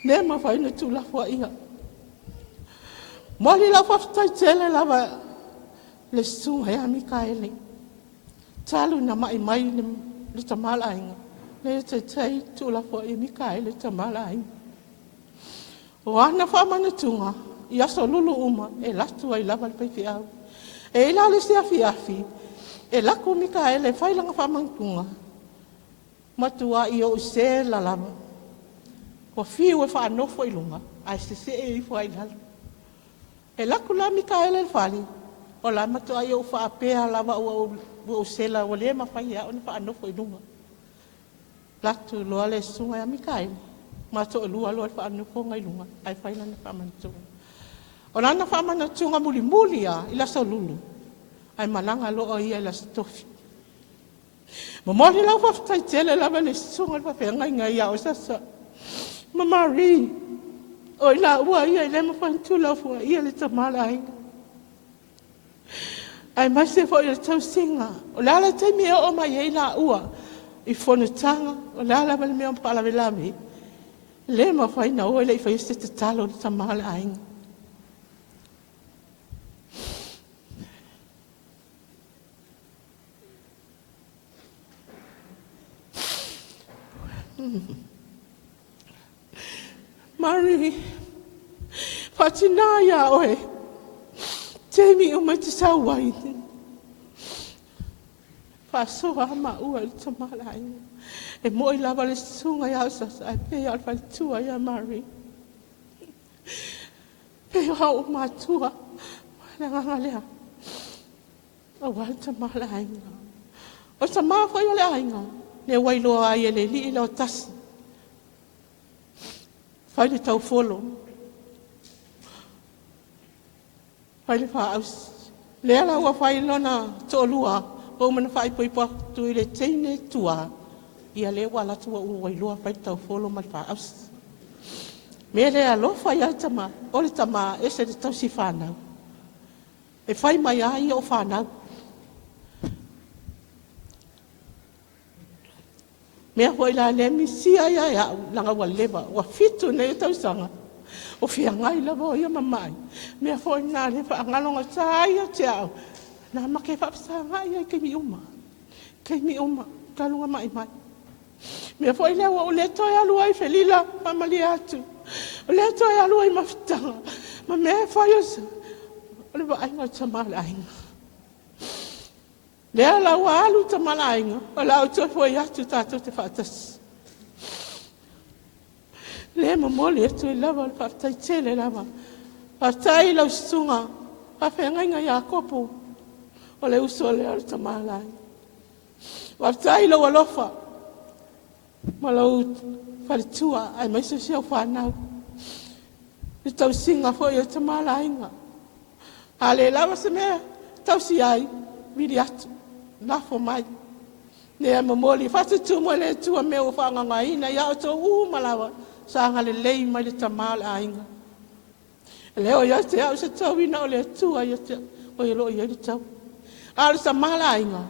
Ne ma whaina tu la fua iha. Moli la whaftai tele lava le sunga ea Mikaele. Talu na mai mai le tamala inga. Le te tei tu la fua i Mikaele tamala inga. O ana whamana tunga. I aso lulu uma, e latu ai lava le peipi au. E ila le se afi afi, e laku Mikaele e whailanga whamangtunga. Matua i o se la lava. Ko fiu e whanofo i lunga, ai se e i fwai lalo. E laku la Mikaele le whali, O la mato ai o fa apea lava o sela o le mawhai a o na pa anofo i nunga. Latu loa le sunga ya mikai. Mato o lua loa fa anofo ngai lunga. Ai whaina na whamantunga. O nana whamantunga muli muli a ila sa lulu. Ai malanga loa ia ila sa tofi. Mamori lau whaftai tele lava le sunga le whawhenga ngai a o sasa. Mamari. O ila ua ia ile mawhantu lau fua ia le tamala inga. Ai mai se fo ia tau singa. O lala taimi e o mai e la ua. I whonu tanga. O lala wale mea mpala velami. Le ma whaina o ele i whai se te talo le tamala ainga. Mari. Whatina ia oe. Taimi o mai te sauai. Whasoa ama ua le tamala ainga. E moi lava le sunga ia sasa. E pei al whalitua ia Mari. Pei hao matua. Whananga lea. O wale tamala ainga. O tamala whai le ainga. Le wailoa ai e le li ila o tasi. Whai le tau folo. Whai le wha aus. Le ala ua whai lona to lua. O mana whai pui pua tu i le teine tua. Ia le wala tua ua wailoa whai le tau folo ma le wha aus. Me le alo whai ai tama. O le tama e se le tau si whanau. E whai mai ai o whanau. Mea hoi la le misia ia ia langa wa leva wa fitu nei tau sanga o fia ngai lava o ia mamai mea hoi na le fa ngalonga sa ia te au na make fa sa ngai ia ke mi uma kalunga mai mai mea hoi le o le toi alu ai felila mamali atu o le toi alu ai mafitanga ma mea hoi o le va ainga tamala ainga le ala wa alu tamala ainga o la o toi foi atu tatou te whaatas. Le mamoli etu i lava le whaatai tele lava. Whaatai lau sunga, whawhenga inga ia kopu o le uso le alu tamala ainga. Whaatai lau alofa ma lau whalitua ai maiso siau whanau. I tau singa foi o tamala ainga. Ale lava se mea tau si ai, miri atu. Nafo mai. Nea mamoli, whatutu mo le tua mea o whanganga ina, ia o tō malawa, sa anga le lei mai le tamala ainga. Leo ia te au se tau ina o le tua, ia te o ia lo ia le tau. A le tamala ainga.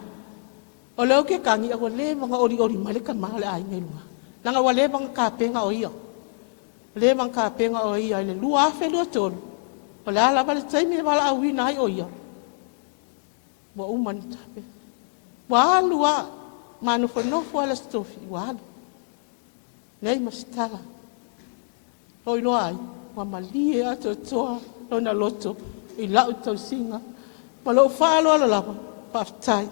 O leo ke kangi a le manga ori mai le kamala ainga ilua. Nanga wa le manga ka penga o ia. Le manga ka penga o ia, le lua afe lua tolu. O le ala vale taimi e wala au ina ai o ia. Wa umani tape. Walu wa manu fonofo ala stofi walu nei masitala oi no ai wa malie ato toa lona loto i lau tau singa ma lo falo ala lava paftai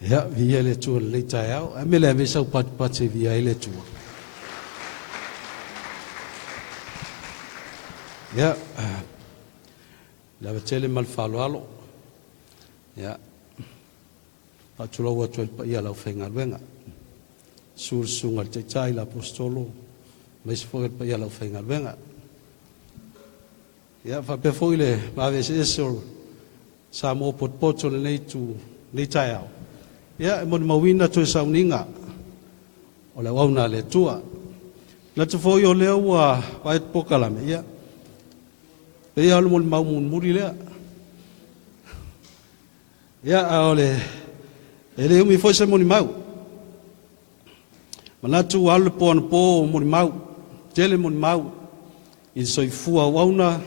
Ya, via le tua le tai au. A me le ave sau pat se via le tua. Ya, la Vaitele mal falo alo. Ya. Patula wa tua pa ia la fenga venga. Sur sunga te tai la apostolo. Mas foi pa ia la fenga venga. Ya, fa pe foi le ave se so sa mo potpoto le nei tu nei tai au ia mo mawina to sauninga o le wauna le tua na tu foi o le wa vai pokala me ia pe ia mo mau muri le ia ole ele mi foi se mo mau mana tu al pon po mo mau tele mo mau in soifua wauna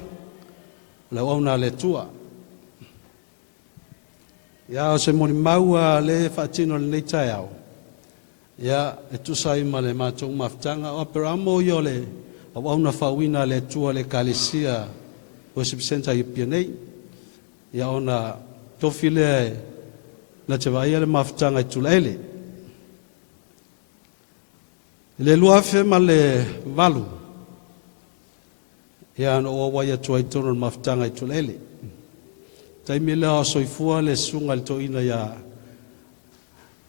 le tua ia o se mo mau le fatino le nei tai au ia e tu sai male matou maftanga o Aperaamo yo le o una fawina le tua le kalesia o se senta i pianei ia ona tofile na te vai le maftanga i tulele le luafe male valu ia no o waya tuai tono maftanga i tulele taimi le o soifua le sunga le toina ia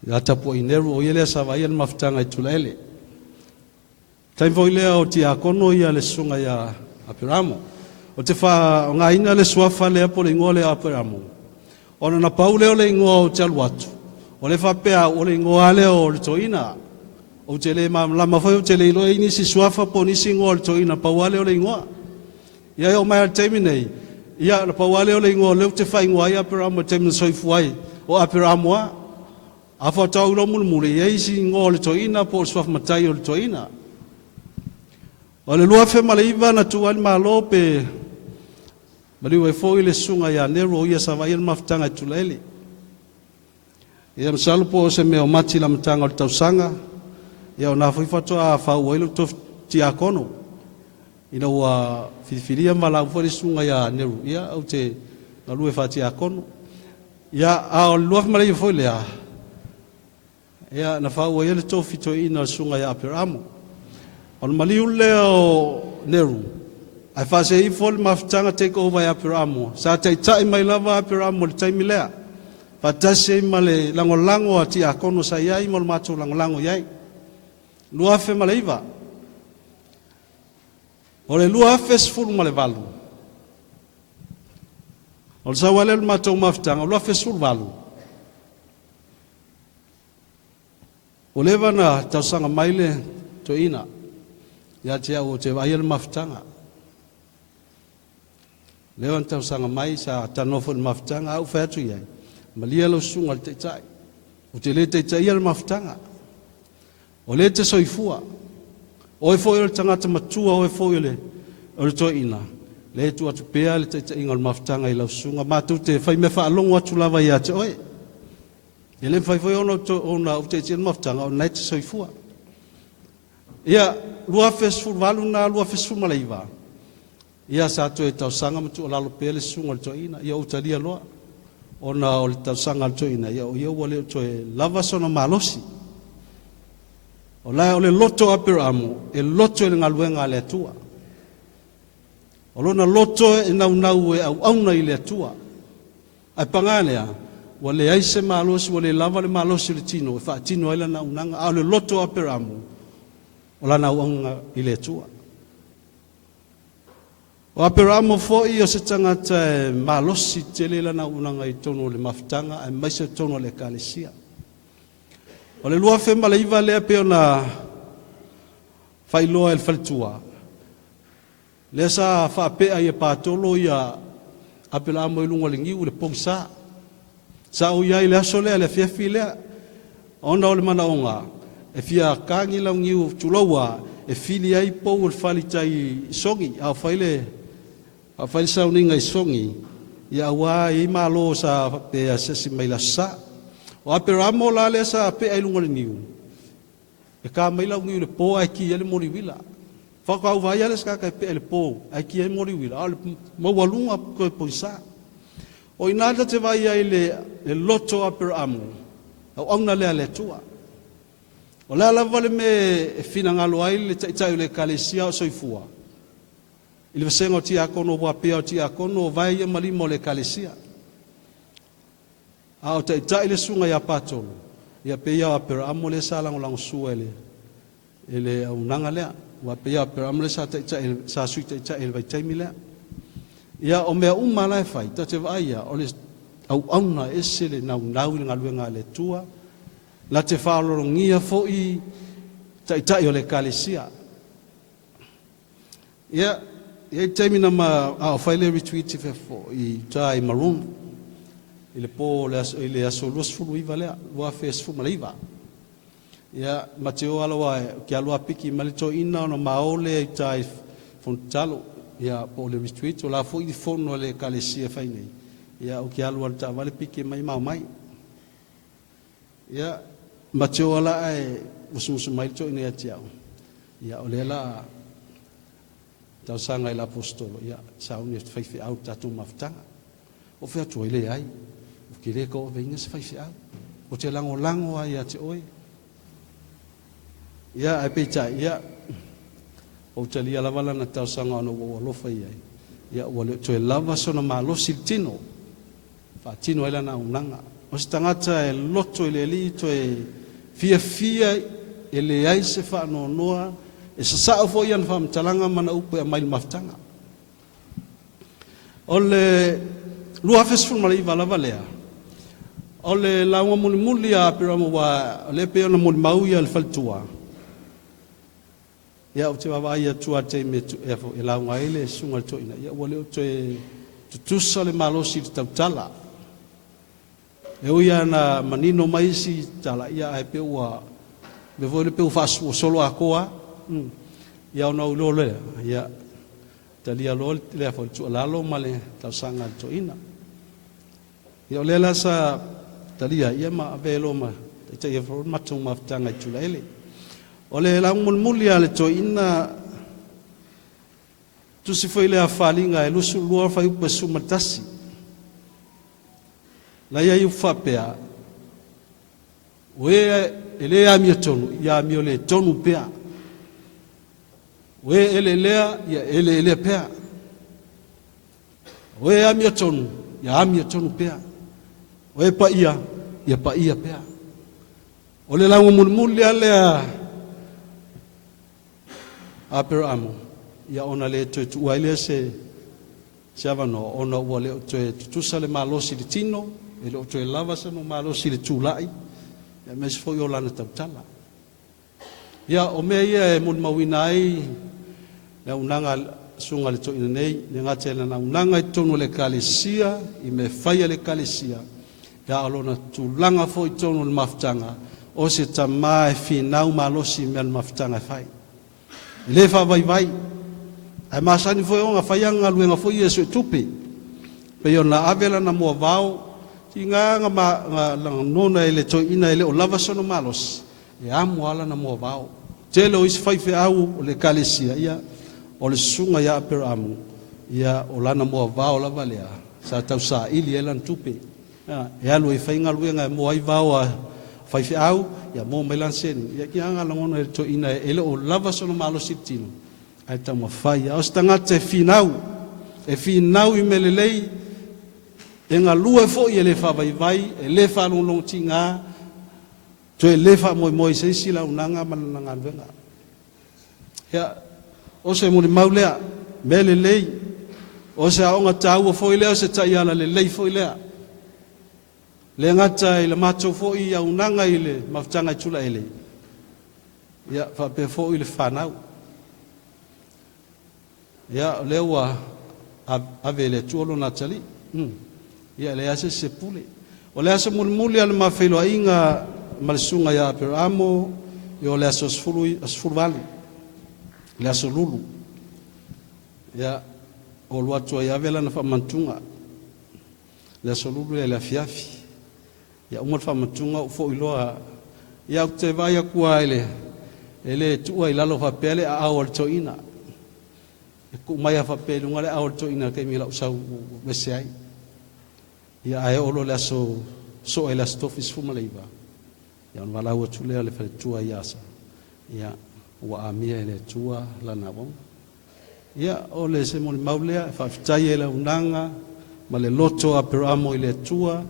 ya tapo ineru o ile sa vai le maftanga i tulele taimi foi le o tia kono ia le sunga ia Aperaamo o te fa nga ina le suafa le apo le ngole Aperaamo ona na paule o le ngo o taluatu o le fa pea o le ngo ale o le toina o te le lama foi o te le ilo ini si suafa po ni si ngo o le toina pauale o le ngoa ia o mai taimi nei ia na pauale o le ngo le te fa ngoa ia Aperaamo taimi soifuai o Aperaamo a fa tau lo mulmule ia si ngo le toina po suafa matai o le toina o le lua fe malaiva na tuan malope mali we foi le sunga ya nero ia sa vai maftanga tulele ia msalo po se me o mati la mtanga o tausanga ia ona foi fato a fa o ile to tia kono ina wa fifiria mala foi sunga ya nero ia au te na lue fa tia kono ia a lua malaiva foi le ia na fa o ile to fito ina sunga ya Aperaamo on maliu leo neru ai fa se ifol maftanga take over ya Aperaamo sa tai mai lava Aperaamo le tai milea fa tase male lango ati akono sa yai mol macho lango yai lua fe malaiva ole lua fe sful male valu ol sa wale macho maftanga lua fe sful valu ole vana tausanga maile to ina ya tia o te vai le maftanga lewan tau sanga mai sa tanofo maftanga au fatu ia malia lo sunga te tai o te le te tai le maftanga o le te soifua o e foi le tangata matua o e foi le o le toina le tu atu pea le te ingal maftanga i lo sunga matu te fai me fa longo atu lava ia te oe ele fai foi ono o te maftanga o nai te soifua ia lua fesful valu na lua fesful malaiva ia sa to e tausanga matu lalo pele sunga to ina ia utalia loa ona o tausanga to ina ia o ia wale to e lava sona malosi o la o le loto Aperaamo e loto le ngaluenga le tua o lona loto e nau e au na ile tua ai pangalea wale aise malosi wale lava le malosi le tino e fa tino ila na unanga a le loto Aperaamo o la nau ile tua o Aperaamo foi o se tangata malosi tele la na unanga i tono le maftanga ai mai se tono le kalesia o le lua fe malaiva le pe ona fai loa el faltua le sa fa pe ai patolo ia Aperaamo i lunga le ngiu le pongsa sa o ia ile asole le fiafile ona o le manaonga e fia kangi la ngiu tulawa e fili ai po o fali tai songi a faile sauninga i songi ia wa i malo sa pe asesi mai la sa o Aperaamo la le sa pe ai lunga niu e ka mai la ngiu le po ai ki ele mori vila fa ka va ia le ska ka pe le po ai ki ele mori vila al mo walunga ko poisa o inada te vai ai le loto Aperaamo o ona le tua o la vale me fina ngalo ai le tai le kalesia o soifua il vesengo ti akono wa pe ti akono vai mali mo le kalesia a tai le sunga ya patolo ya pe ya Aperaamo le sala ngolang suele ele unanga le wa pe ya Aperaamo le sa suite tai vai tai mile ya o me umala fai ta te vai ya o le au auna ese le nau le ngaluenga le tua la te whaalorongia fo'i tai o le kalesia. Ia taimina ma a whaile retweet fefo i tai maroon i le po le aso luas fulu iwa lea lua fes fu malaiva. Ia mateo alawa ki alua piki malito ina ona maole i tai fontalo ia po le retweet o la fo'i di fono le kalesia whainei. Ia o ki alua ta vale piki mai mai. Ia mateo ala e usu malito ina ia tiao. Ia o le la tau sanga i la apostolo, ia, sauni e whaiwhi au tatu maftanga. O whea tua ile ai, o ki reka o veinga se whaiwhi au. O te lango ai a te oi. Ia, ai peita, ia, o te lia lavala na tau sanga ana o alofa i ai. Ia, o le toe lava sona ma losi tino. Wha tino ela na unanga. O se tangata e loto ile li, toe fia ele ai se wha noa, e sa sao fo ian fam talanga mana upe a mail maftanga. O le lua fesful malai vala valea. O le launga muli a Aperaamo wa le pe ona muli mau ia le faltua. Ia o te wawa ia tua te me e launga ele sunga le toina. Ia wale o te tutusa le malosi te tautala. E uia na manino maisi tala ia ai pe ua me voi le pe ufasu o solo a koa. Ia ona ulole ia talia lol le fa tu lalo male ta sanga to ina ia le la sa talia ia ma velo ma te ia fo matu ma tanga tu lele ole la mulia le to ina tu si foi le afalinga e lusu lua fa u pesu matasi la ia u fa pea we ele a mi tonu ia mi ole tonu pea we ele lea ia ele pea we amia tonu ia amia tonu pea we pa ia pea o le lango mulmuli alea Aperaamo ia ona le tu aile se avano ona ua le toe tutusa le malosi le tino e le toe lava sa no malosi le tulai ia mes foi o lana tautala ia o mea ia e mulmawina ai le unanga sunga le toina nei le ngate na unanga I tonu le kalesia I me faia le kalesia ia alona tulanga fo I tonu le maftanga o se tamae finau malosi me le maftanga fai le fa vai ai masani fo onga faianga luenga fo Yesu tupi pe ona avela na mo vao tinga nga nona ele toina ele o lava sono malos e amo ala na mo vao telo is fai fe au le kalesia ia o le sunga ia Aperaamo ia o lana moa vao la valea sa tau sa ili elan tupe e alu I whainga luenga mo ai vao a whaifi au ia mo melan seni ia ki anga langona e to ina ele o lava sono malo sitino ai tau ma whai o stangata e finau I melelei e ngā lua fo I ele whavaivai e le whanulong tinga to e le wha moi se sila unanga mananga luenga ia o se muli maulea mele lei o se aonga tau foi lea se tai ala le lei foi lea le ngata I le mato foi ia unanga I le maftanga tula ele ia fa pe foi le fanau ia lewa ave le tuolo na tali ia le ase se pule o le ase muli ala mafelo inga malsunga ia Aperaamo io le ase sfulu le aso lulu ia o lua tua ia vela na whamantunga le aso lulu ia le afiafi ia umar whamantunga o fo iloa ia te vai a kua ele tua I lalo whapele a awal toina e ku mai a whapele unga le awal toina kei mila usau mese ai ia ae olo le aso so e le aso tofis fumaleiva ia on walau atu lea le whale tua iasa ia wa amia ele tua lana wong ia ole se mon maulea fa fitai ele unanga ma le loto Aperaamo I le tua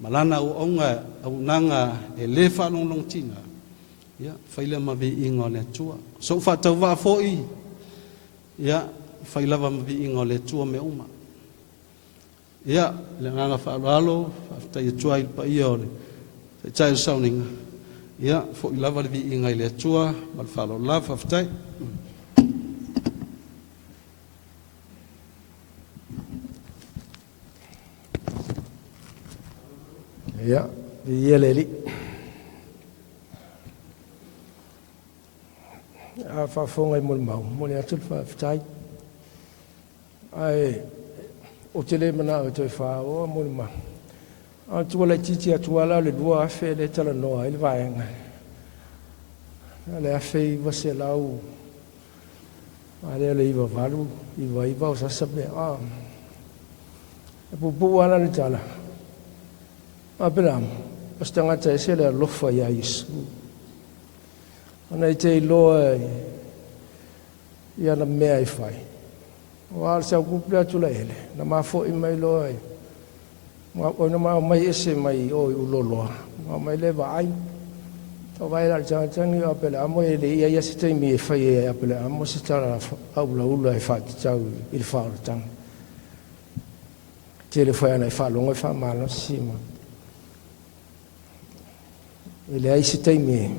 malana o onga unanga e le fa long tinga ia faile ma vi ingo le tua so fa tau va foi ia faila va vi ingo le tua me uma Ia, le nganga whaaloalo, whaftai atua il pa ia o le tai o sauninga. Ia, fo I lava le vi inga I le atua, ma le whaalo lava whaftai. Ia, ia le li. A whafonga I mo le mau, mo le atu whaftai. Ai, o te le mana o toi wha o mo le mau. A tua le titi a tua la le dua afe le tala noa I le vaenga. A le afe I wase lau. A le iwa valu, iwa o sasabe. E pupu ana le tala. Aperaamo, os tangata e se le alofa I a Yesu. Ana I te iloa I ana mea I whai. O ala sa kupea tula ele, na mafo I mai loa I. O na mai ese mai o uloloa. Mai le vai. O vai la tangi o Aperaamo e le ia se te mi e whai e Aperaamo se tala aula ula e whati tau I le whaora tanga. Te le whai ana I whalonga I whamalo sima. E le ai se te mi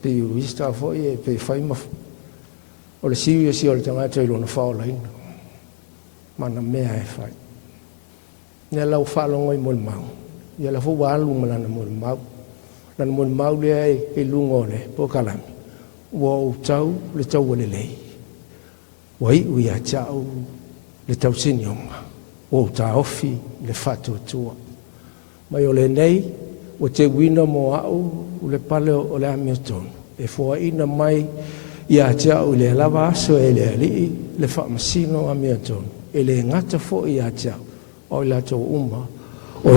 pe u ista fo e pe whai mafu. O le siwi si o le tangata I lona whaola ina. Mana mea e whai. Nea lau whalonga I mo le mau. Ia la fo walu malana mo le mau. Lana mo le mau lea e lunga o le po kalami. Ua o tau le tau wale lei. Wai ui a tau le tau sinionga. O ta ofi le fatu atua. Mai o le nei, o te wina mo au o le pale o le Hamilton. E fua ina mai I a tau le lava aso e le alii le whaamasino Hamilton. E le ngata fo I a tau. O la tau uma, o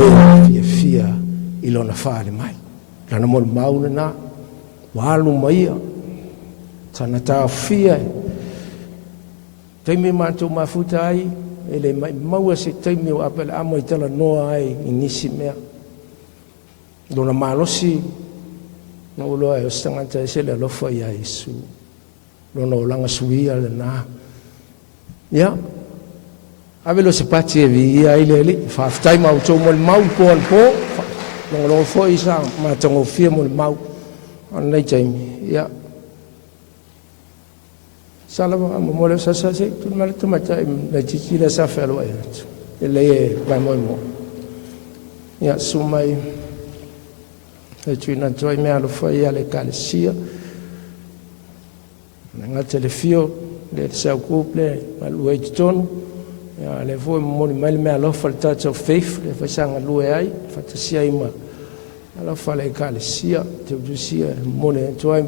e fia I lona whaare mai. Lana mo le mauna na, walu maia, tana tā fia. Teimi mātou mafuta ai, e le maua se teimi o Aperaamo I tala noa ai I nisi mea. Lona malosi, na uloa e o stangata e se le alofa I a Yesu. Lona o langa suia le nā. Ia, avelo se pati e vi ia I le li, whaftai mau tau mo le mau po an po, longo fo I sa mātango fia mo le mau, anai taimi, ia. Salama mo le sasa se, tu male tamata na tiki le sa felo e atu. E le e vai mo. Ia, sumai, e tuina toi mea lo fai ale kalesia. Nga telefio, le sa couple, malu e tonu. Ia, le foi mo ni mai mea lo fa le touch of faith, le fa sanga lue ai, fa tasia ima. Ala fa le kalesia, te usia mo ne toi.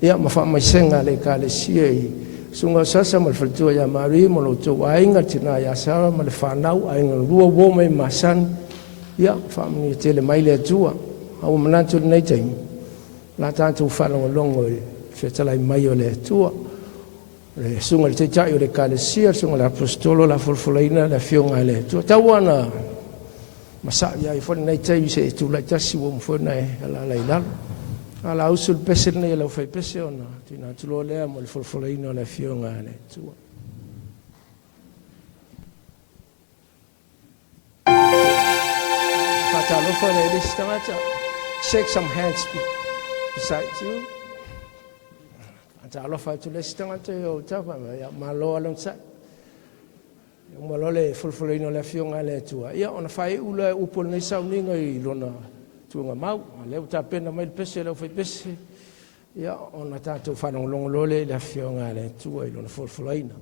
Ia, ma fa mai senga le kalesia I sunga sasa ma le tua ia mari mo lo tu ainga tina ia sara ma le fanau ainga lua wo mai masan. Ia, fa mi tele mai le tua. Au manatu nei taimi. La tanto fanno longo fetala mai o le tua. Le sunga le tai o le kalesia, sunga l'apostolo la folfolaina la fionga le tua. Tawana masa ia I fon nei tai se tu la tasi wo fo nei ala la. Ala usul pese nei la fai pese ona. Tina tu lo le mo le folfolaina la fionga le tua. Patalo for le stamata. Shake some hands beside you. Ata lo fa tu le stamata o tapa ya malo alongside. Malo le fulfulino le fionga le tua. Ia ona fai ula upol nei sauninga I lona tuanga mau. Le uta pena mai pese le fai pese. Ia ona tatu fa no longo le fionga le tua I lona fulfulina.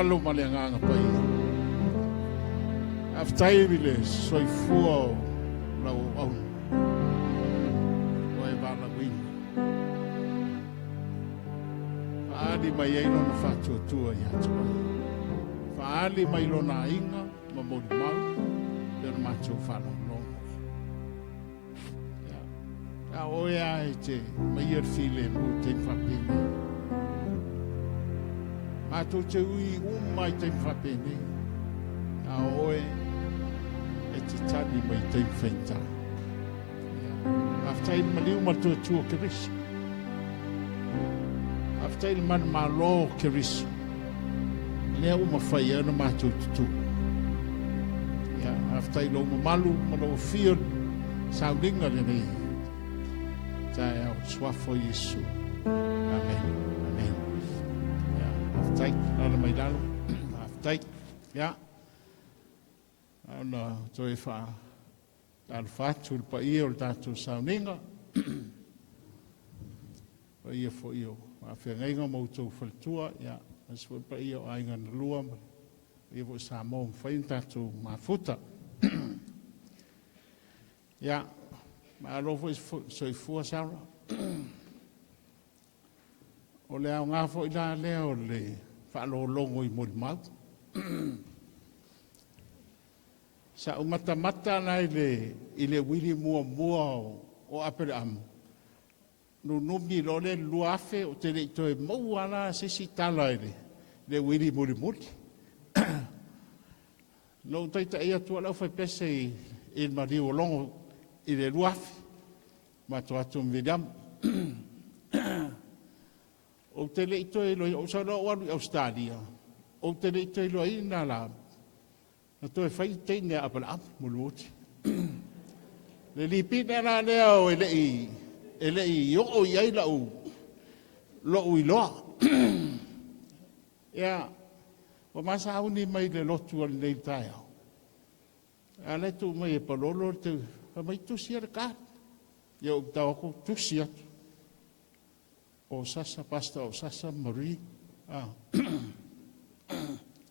talo ma le nganga pai. Aftai le soifua o lau au. Wai bala win. Faali mai ei lona whatuatua i atu ai. Faali mai lona inga ma mori mau. Pera macho whanau longo. A oea e te mai ar file mu te whapene. Mato te ui umai te whapene. A oe e te tani mai te whenta. Aftai maliu matua tua ke risi. Aftai man malo ke risi. Lea uma whai ana matua tutu. Aftai lo malu malo fia saulinga le nei. Tai au swafo Yesu. Amen. Amen. Aftai nana mai lalo. Aftai. Ya. Ana toi fa. Al fatu pa io tatu sauninga. Pa io fo io. A whengainga mo tau whaltua. Ya. Aswa pa io ainga na lua. Io vo sa mo whain tatu mafuta. Ya. Ma rofo soifua saura. O le au ngafo i la leo le whaalolongo i mori mau. Sa umata na i le wili mua o Aperaamo. Numi lo le luafe o te le itoe mau ala sisi tala le wili muri. No taita ea tua lau fai pese i mariu longo i le luafi, ma to atu mvidam. O te le ito e loi, o sa no waru i Australia, o te le ito e loi na la, na to e fai teine Aperaamo, muluoti. Le lipina na leo e le i o iai lo i loa. Ia, o masa hauni mai le lotu al nei tai au. Ale tu mai e palolo te mai tusi ar ka. Yo tau ko tusi atu. O sasa pasta o sasa mori.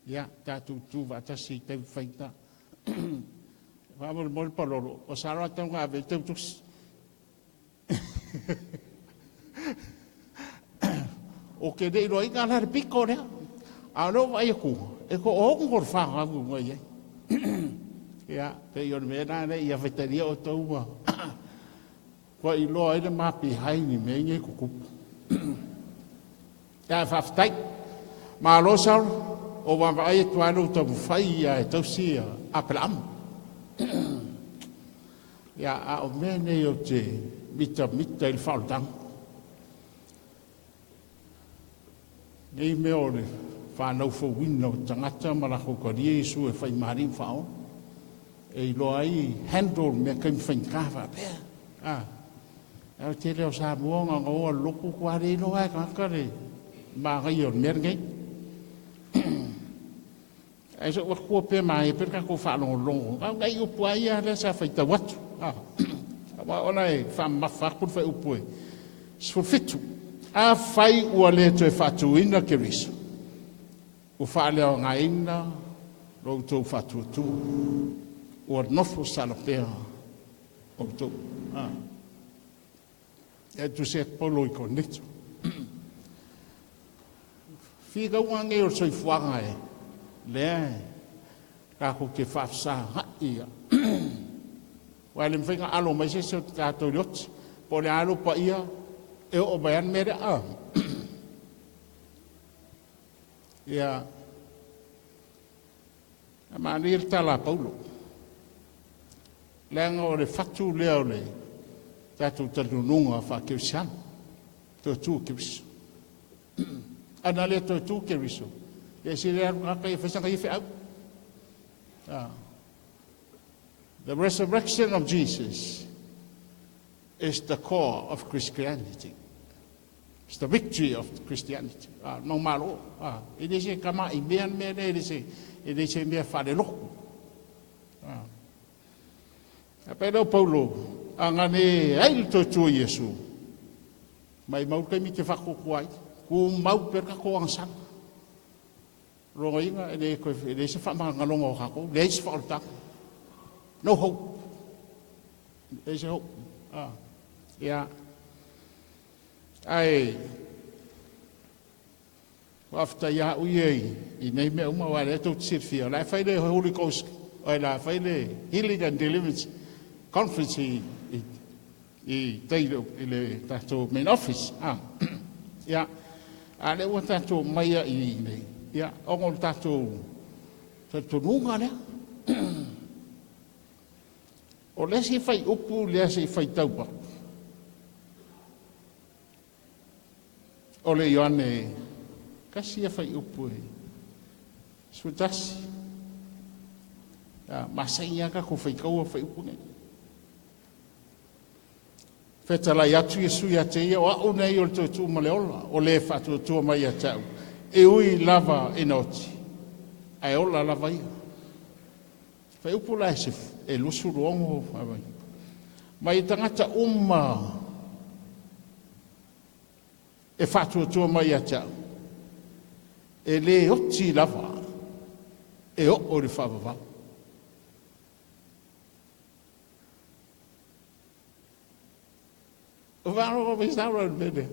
Ya tatu tu vatasi te faita. Vamos mol palolo. O sara tau nga ve te tusi. O ke dei roi ka lar piko ne. Alo vai ku. E ko o ngor fa ngu ngai. Ya, pe yo me na ne ia veteria o tua. Ko i lo ai ma pi hai ni me nge ku ku. Ya fa ftai. Ma lo sa o va vai tu alo to fai ya to si Aperaamo. Ya a o me ne yo te mita il faltang. Nei me ole fa no fo winno tangata mara ko ko Yesu e fai mari fao. E lo ai handle me kan fin kava pe au te leo sa muonga o loku kware lo ai ka re ma ga yo mer ngai ai so ko pe mai per ka ko fa lo au ngai u puai ya sa fa ta wat ma ona e fa ma fa ku fa u puai so fitu a fai u le to fa tu ina ke riso u fa le ngai na lo to fa tu o nofo salapea o to e tu se polo i conneto figa wange o soi fuanga e le ka ko ke fa sa ha ia wale mfinga alo mai se ta to lot po le alo pa ia e o bayan mere ia amanir tala paulo lenga o le fatu leo le tatu tanununga fa kirsian to tu kibs ana le to tu kibs e si le ka fa sa ka au the resurrection of Jesus is the core of Christianity. It's the victory of Christianity. No malo. It is a kama imian me it is a me fa de lo. Pero Paulo angane ai to tu Yesu. Mai mau kai mi te fa ko kuai. Ku mau per ka ko ang sang. ronga inga ele ko ele se fa ma ngalongo ha ko le se fa ta no hope there's hope yeah ai after ya uye I nei me uma wa le to sirfia la fa le Holy Ghost ai la fa le healing and deliverance conference I tailo ile tato main office ya ale wa tato mai I nei ya ongo tato nunga le o le si fai upu le si fai taupa o le Ioane kasi fai upu sutasi masainya ka ko fai kau fai upu ne fetala ya tu Yesu ya te ia o nei o tu maleola o le fatu tu mai ya tau e ui lava inoti ai ola lava ia fai upu la se e lusu rongo mai tangata e fatu tu mai ya tau e le oti lava e o le fava o varo me stava bene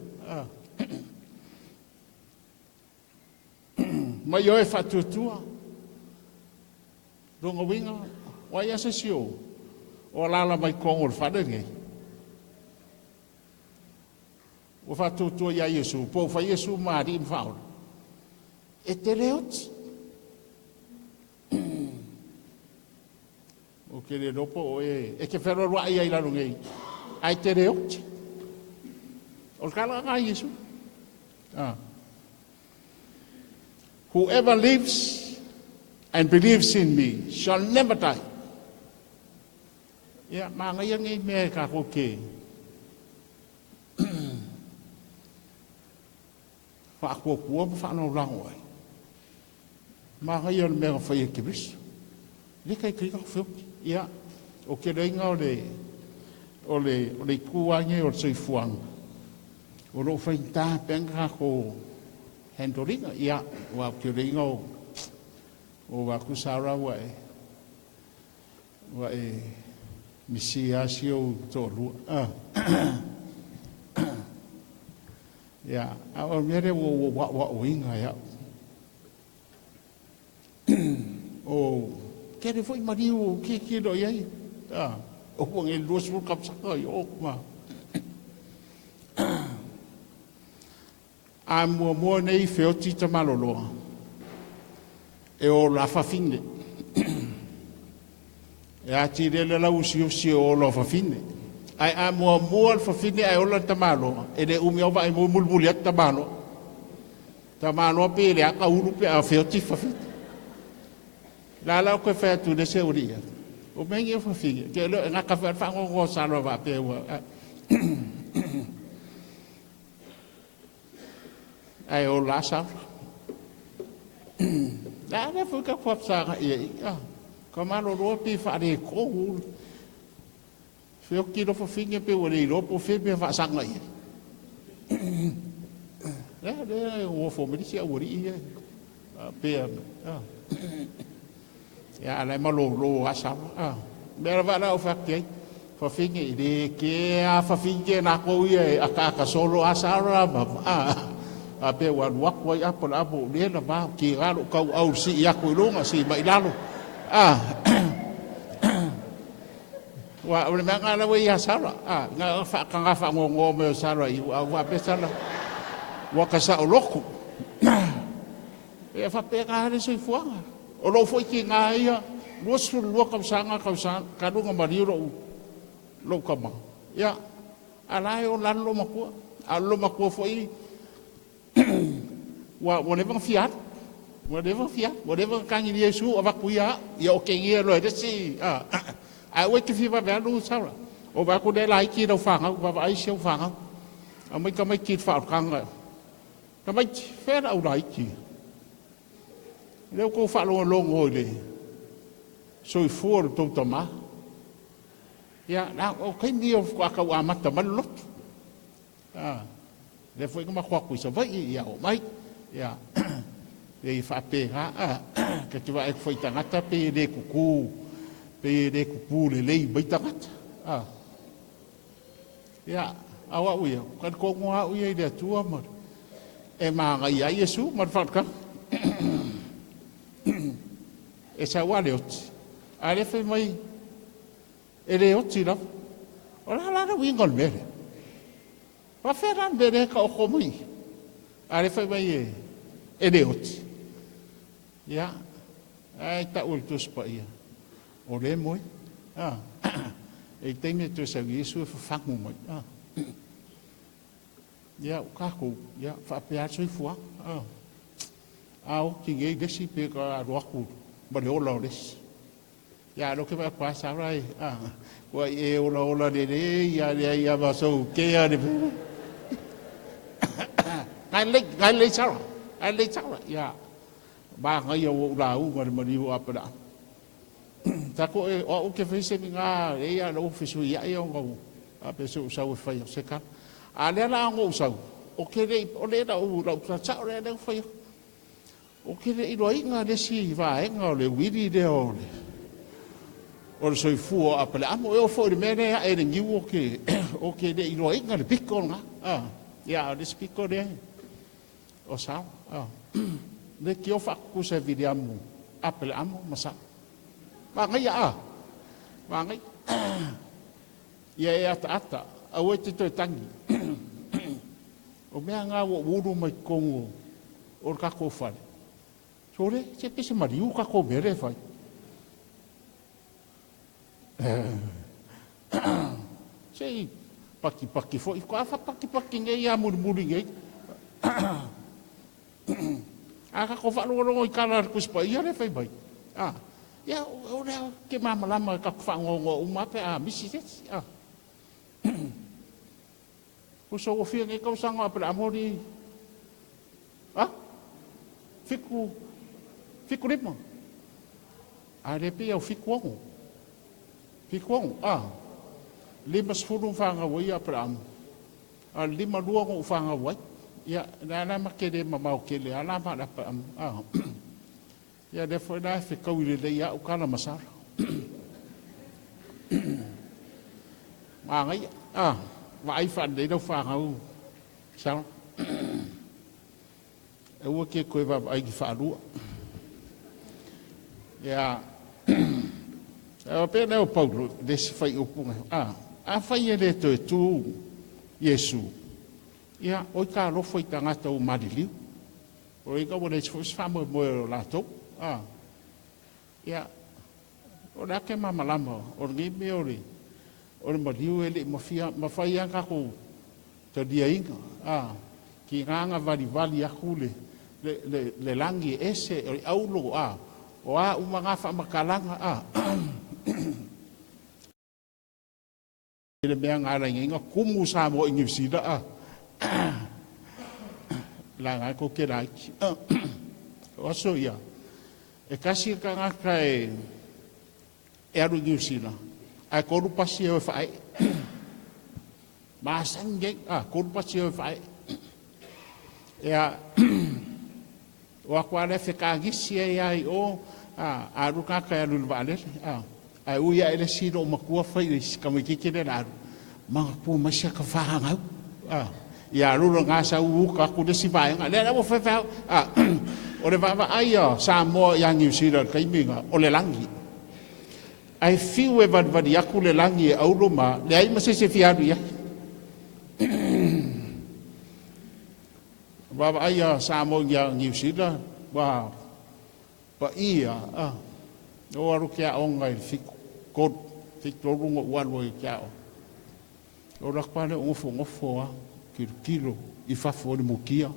ma io e fatto tua dongo winga wa ya se sio o la mai con o fade ngai o fatto tua ya Yesu po fa Yesu ma di fa e te leot o che le dopo e che ferro wa ia la ngai ai te leot o kala ga Yesu whoever lives and believes in me shall never die. Ya ma ngai ngai me ka ko ke fa ko fa no lango ma ngai on me fa ye kibis le kai kai ko fu ya o ke le nga o le kuange o se fuang o lo fa ta penga ko hendoringa ya wa ke le nga o wa ku sara wa misia sio to lu ya a mere wo inga ya o ke le foi mariu ke do ia o pon el dos fu kap sa o ma a mo nei feo tita malolo e o la fa fine e a tire la usi o la fa fine ai a mo al fa fine ai o la tamalo e le umi o vai mo mulbuli at tamalo pe le a ka uru pe a feo ti fa fine la ko fa tu de se uria o mengi fa fine ke le na ka fa ngo sa lo va pe wa ai o la sa la ne fu ka fa sa e come lo pi fa de ko fio ki lo fa fine pe o le lo po fe pe fa sa ngai le o fo me si a uri pe ya la ma lo asa me va la o fa ke fa fine de ke a fa fine na ko ye aka solo asa a pe wa ko ya po la bo le na ba ki ga lo ka au si ya ko lo ma si mai lalo wa o me nga la we ya sala nga fa ngo me sala i wa pe sala wa ka sa o loko e fa pe ga le so fuanga o lo foi ki nga ia lo su lo ka sanga ka lu nga mari lo ka ma ya ala o la lo ma ko foi whatever fiat whatever kan Yesu ava kuya ya o kengi lo de si a we ki va ba lu sa o ba ku de lai ki do fa nga ba ai siu fa nga a mai ka mai ki fa kan nga ka mai fe au lai ki le ko fa lo ngo le so i for to toma ya na o ken di o ka wa mata malot le foi como kwa ku so vai ya o mai ya e whapega ka te wae kwhai tangata pe re kuku pe re kupu le lei bai tangata ia awa uia kan kongoa uia i rea tua mar e maanga ia Iesu mar whatka e sa wale oti a le whai mai e le oti rau o la lara wingon mere wa wheran mere ka oko mui a le whai mai e le oti ia ai ta ultus pa ia o le moi e teime tu sa Iesu e whafangu mai ia o kako ia whapea soi fua au ki ngei desi pe ka roaku ma le ola o desi ia lo ke va pasa rai wa e ola de ia va so ke ia de ngai le chara ia ba ngai o la u ma ni o apera ta ko o ke fese nga ia lo fisu ia o ngau a peso sa o fai se ka ale la ngo sa o ke le da u la sa le da fai o ke le iro inga de si va nga le wiri de o o so fu a pele amo e o fo de mene e de ngiu o ke le iro inga le picco nga ia de picco de o sa le ki o fa ku se vidiamo a pele amo masa ba ngai ba ngai ia e ata a o te tangi o mea ngā uru mai kongo o kako whare sore se pese mariu kako mere whai sei paki fo ko afa paki ngai a muri ngai a kako whalo i kala kuspa ia le whai bai ia o rea ke mamalama kako whangongo umape misi teti uso o fia ngai kausanga Aperaamo ni fiku rima a le pe au fiku ongo lima sfuru whanga wai Aperaamo a lima luongo whanga wai ia nana makere mamau kele alama Aperaamo ia le foi na fikau ile le ia o kana masara ngai vai fan de no fa ngau sao e o ke ko va ai fa lu ya e pe no Paulo des fai o punga a fai ele tu Yesu ya o ka lo foi tangata o madili o i ka mo le fa mo la to ya o na ke mama lama o ngi me ori o le mariu ele ma fai anga ko te dia inga ki nganga vali aku le langi ese o aulo o umanga fa makalanga ele mea ngara inga kumu sa mo ingi sida la nga ko ke rai o so ia e kasi ka ngaka e aru ingi sida a koru pasi o fai ma sange koru pasi o fai ya wa kwale fe ka gisi ai o a ruka ka lu vale a uia ele sino makua fai ka me kike le la ma pu ma sha ka fa nga ya lu nga sa u ka ku de si vai nga le mo fe fa o le va ai sa mo yang yu sira ka iminga o le langi ai fiu e vadvadi aku le langi e auroma, le ai mase se fiadu ia. Baba ai sa mo ia ngiusida, ba ia, o aru kia onga il fiku, kod, fiku rungo uanwo i kia o. O rakpane ngofo, kilo, i fafo ni mukia,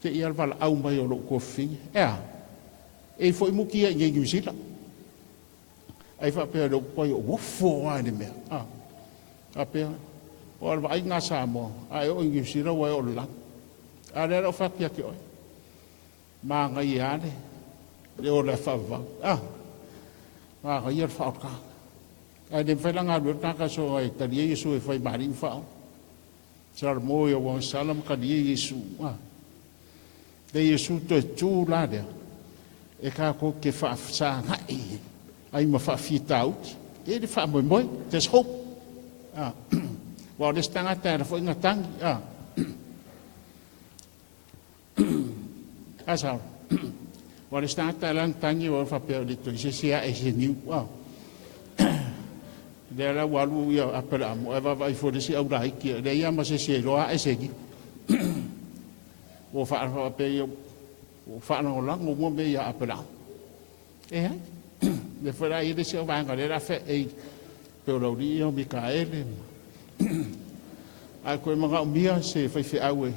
te ia vala au mai o lo kofi, e fo i mukia i ngiusida. Ai fa pe do ko yo fo ani me ape o vai nga sa mo ai o ngi sira wa o la ale ro fa pia ki o ma nga ya le o la fa va ma nga ya fa ka ai de fa nga do ta ka so ai ta di Yesu e fa mari fa sar mo yo wa salam ka di Yesu De Yesu to tu la de. E ka ko ke fa sa ngai. Ai ma fa fita out. E de fa moi. There's hope. Ah. Wa de stanga ta fo inga tang. Ah. Asa. Wa de stanga ta lang tangi wa fa pe de to se sia e se niu. Wow. De la walu ya Aperaamo e va fo de si au dai ki de ya ma se roa e se gi. O fa pe yo o fa no lang mo me ya Aperaamo. E de fora aí de se vai galera fe e pelo rio Micaele. A ko mga umia se fa fe au e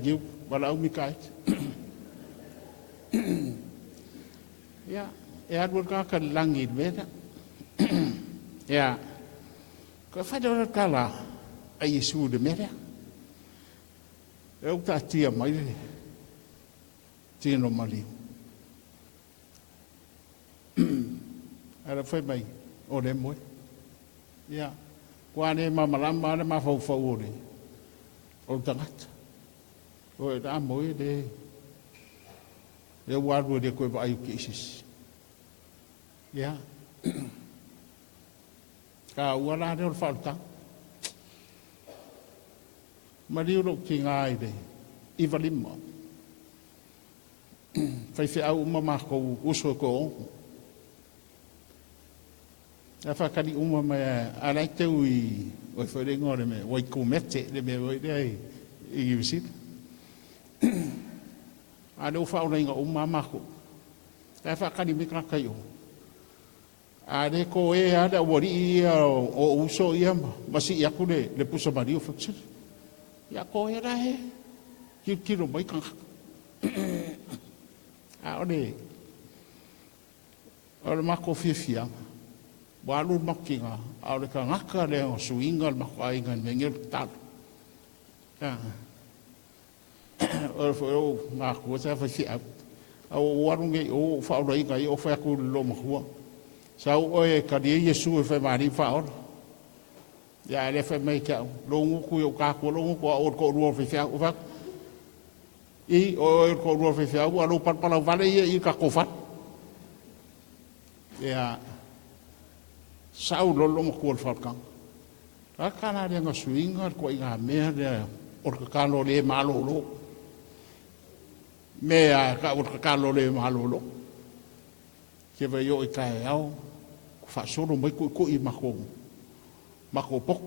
giu wala u Micaele. Ya e ar ka langit veda. Ja, ko fador kala ai Yesu de mera. Eu ta tia mai tia no mali. Era foi mai o de moi. Ja, quando mama ma fau ore. O tangat. O da moi de eu guardo de ko ai que isso. Ja. Ka wala de falta. Mariu ro ki ngai de. Ivalimo. Fai fe au mama ko uso ko. Fa kali uma me ala te ui o foi de ngore me o ku mete de me o de i visit. Ado fa o ringa uma mako. Fa kali me ka kayo. Ade ko e ada wori o uso ia masi ia kule le puso mario fakse ya ko era he kiro mai kan a ode ora mako fifia walu makinga ora ka ngaka le o suinga mako ai ngan mengel tal ora fo mako sa fa fia o warunge o fa ora inga o fa ku lo mako Sau oi kadi Yesu fe mari fa or. Ya le fe mai ka longu ku yo ka ko longu ko or ko ro fe fa o fa. I o ko ro fe fa o lo par pala vale i ka ko fa. Ya sau lo lo ko fa ka. Ka kana de nga swinga ko inga me de or ka lo le malo lo. Me a ka or ka lo le malo lo. Ke vai yo i kai au fa solo mai ko i mako pok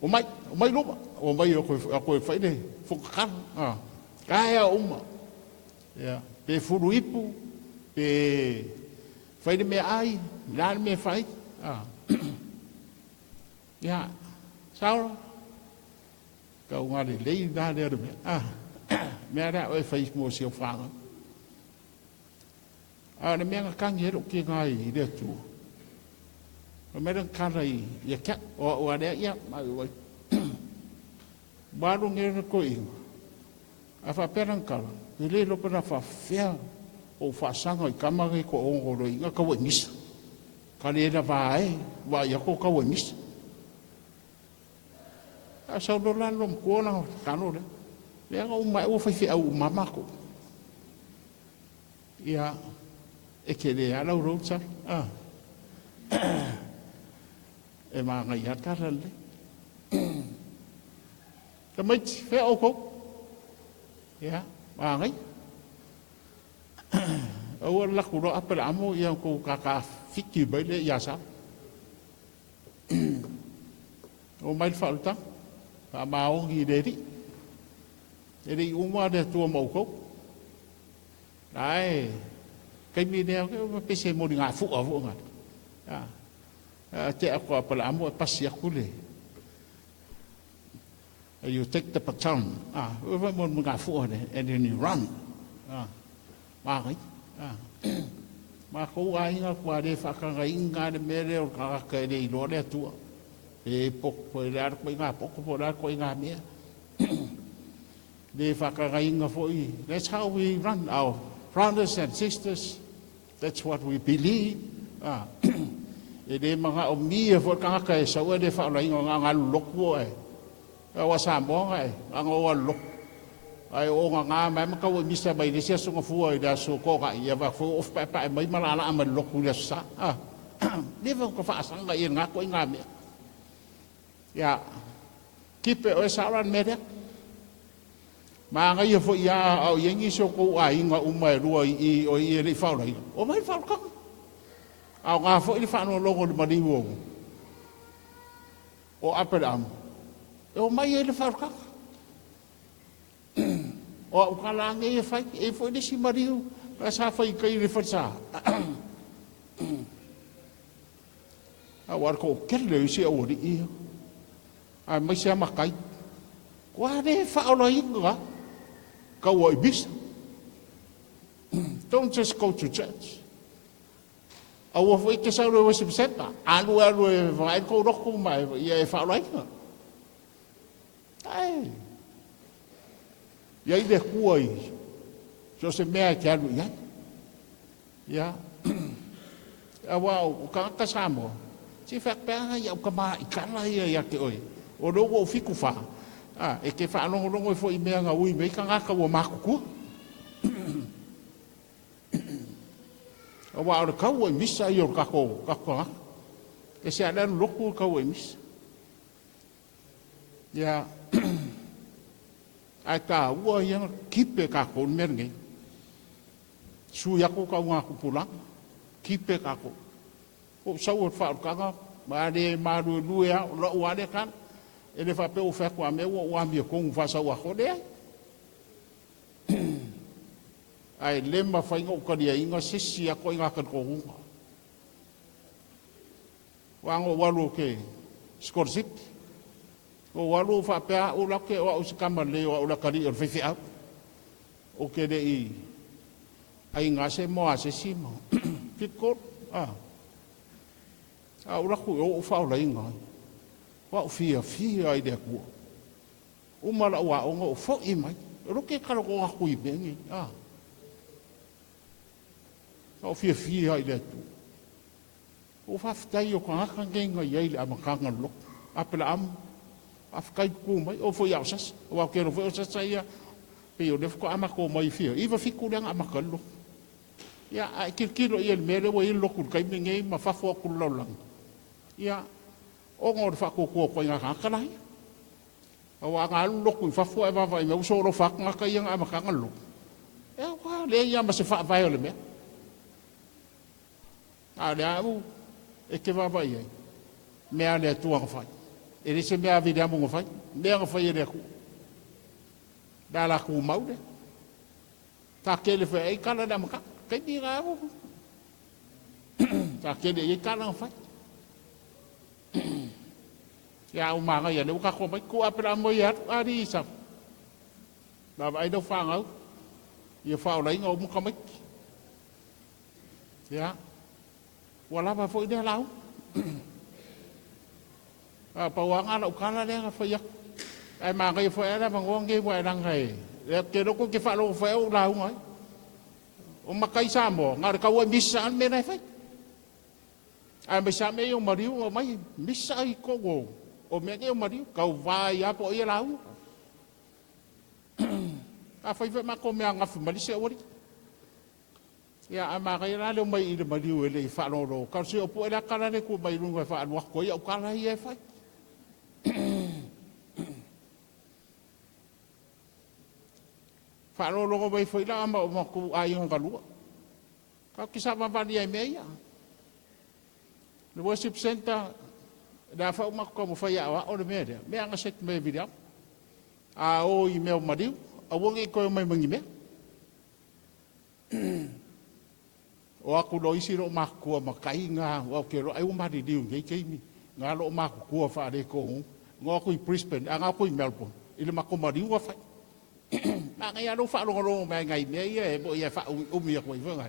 o mai lo o mai ko fa de fo ka kai uma ya pe furu ipu pe fa de me ai la me fai ya sao ka nga de le da de me me da o fa mo si fa ne me ka ngi ro ki ngai de tu me ran ka rai ya ka o de ya ma o ba ru ngi ko i a fa peran ka le lo para fa fea o fa sanga i kama ko o ro i ka wo mis ka le da vai wa ya ko ka wo mis a sa do lan lo ko na ka no le o mai o fa fea o mama ko ya e ke le ala rocha e ma ngai hata le ka mai fe o ko ya ma ngai o la ku ro Aperaamo ia ko ka fiki bai le ya sa o mai falta pa ma o gi de ri e ri uma de tu mo ko dai cái video cái xe mô đi ngã phụ ở vô ngặt thế ako Aperaamo pasia kule you take the baton với một ngã phụ này and then you run mà cái mà cô ai ngã qua đây phải cái ngay ngã để mẹ đây cái đây đó để tua để bốc phải ra cái ngã bốc phải ra cái ngã mẹ để phải cái ngay ngã phụ that's how we run our brothers and sisters. That's what we believe. Ede mga umia fo ka ka sa wa de fa la nga lok wo ai. Wa sa mo ai ang wa lok. ai o nga mai ma ka o misa mai le sia sunga fu ai da so ko ka ia va fu of pa mai mala ala ama lo ku le sa le va ko fa sanga ia nga ko nga me ya kipe o sa ran me ma nga ia fo ia au yengi so ko ai nga umai rua I o I le fa lai o mai fa ka au nga fo I fa no longo le mali wo o Aperaamo o mai ele fa ka o kala nga ia fa e fo le si mari o sa fa I kai le fa sa a war ko kelle si o ri a mai se makai wa le fa lai nga go bis. Don't just go to church. Our week is always upset. And we I go rock my yeah, if I like her. Hey, yeah, the boy just a mere carry. Yeah, wow, Kakasamo. Si fact, ya kama ikala ya ke oi. O logo fiku fa. E ke wha longo fo I mea ngā ui mei ka ngaka wa mākuku. A wā ora kau I misa I o kako ngaka. Ke se ananu loku kau I misa. Ia, ai tā ua I kipe kako mea ngai. Sui ako kau ngāku pulang, kipe kako. O sau o wha kanga, maare maru lue au, la uare kan. Ele fa pe o fa kwa me o ami ko fa sa wa khode ai lemba fa ingo ka dia inga sisi ko inga ka ko wango walu ke skorsit o walu fa pe o la ke o skamba le o la kali o fifi au o ke de I ai nga se mo asesi mo fikor a ora ku o fa o la inga wa fia ai de ku o mala wa o fo I mai ro ke karo ko ku I bengi o fia ai de tu o fa ftai o ka ka ngenga ye le amakanga lo Aperaamo afkai ku mai o fo ya sas o ke ro fo sas ia pe o de ko amako mai fia I va fiku le amakalo ya ai kilo I el mere o I lo ku kai ngai ma fa fo ku lo lang ya o ngor fa ko ko nga ka lai o wa nga lo ku fa fo e va vai me so ro fa nga ka yang ama ka ngalo e wa le ya ma se fa vai le me a le au e ke va vai me ale tu nga fa e le se me a vida mo nga fa me nga fa ye le ku da la ku mau de ta ke le fa e kala da ma ka ke di ga mo ta ke de e kala nga fa ya o manga ya le ka ko mai ko Aperaamo ya ari sa ba ai do fa ngau ye fa o lai ngau mo ka mai ya wala ba fo ide lau a pa wa nga lo kala le nga fa ya ai ma ga fo era ba ngong ge wa dang kai le ke do ko ke fa lo fa o lau ngai o makai sa mo nga ka wa misa me na fa ai me sa me o mariu o mai misa I ko go o me ke o mariu ka vai a po I lau a fa fa ma ko me nga fa mali se ori ya ama ga ira le mai I mariu ele fa lo ka se o po era kala le ko mai lunga fa wa ko ya o kala I fa fa lo go mai foi la ma ko ai nga lu ka ki sa va va dia me ya le worship center da fa uma ko mo fa ya wa o le me anga set me video a o I me o mariu a wongi ko mai mangi me o aku lo isi ro ma ko ma kai nga o ke ro ai o ma di diu ngai kai mi nga lo ma ko fa de ko ngo ko I Brisbane anga ko I Melbourne ile ma ko mariu wa fa ma nga ya lo fa lo mai ngai me ye bo ye fa o mi ko I va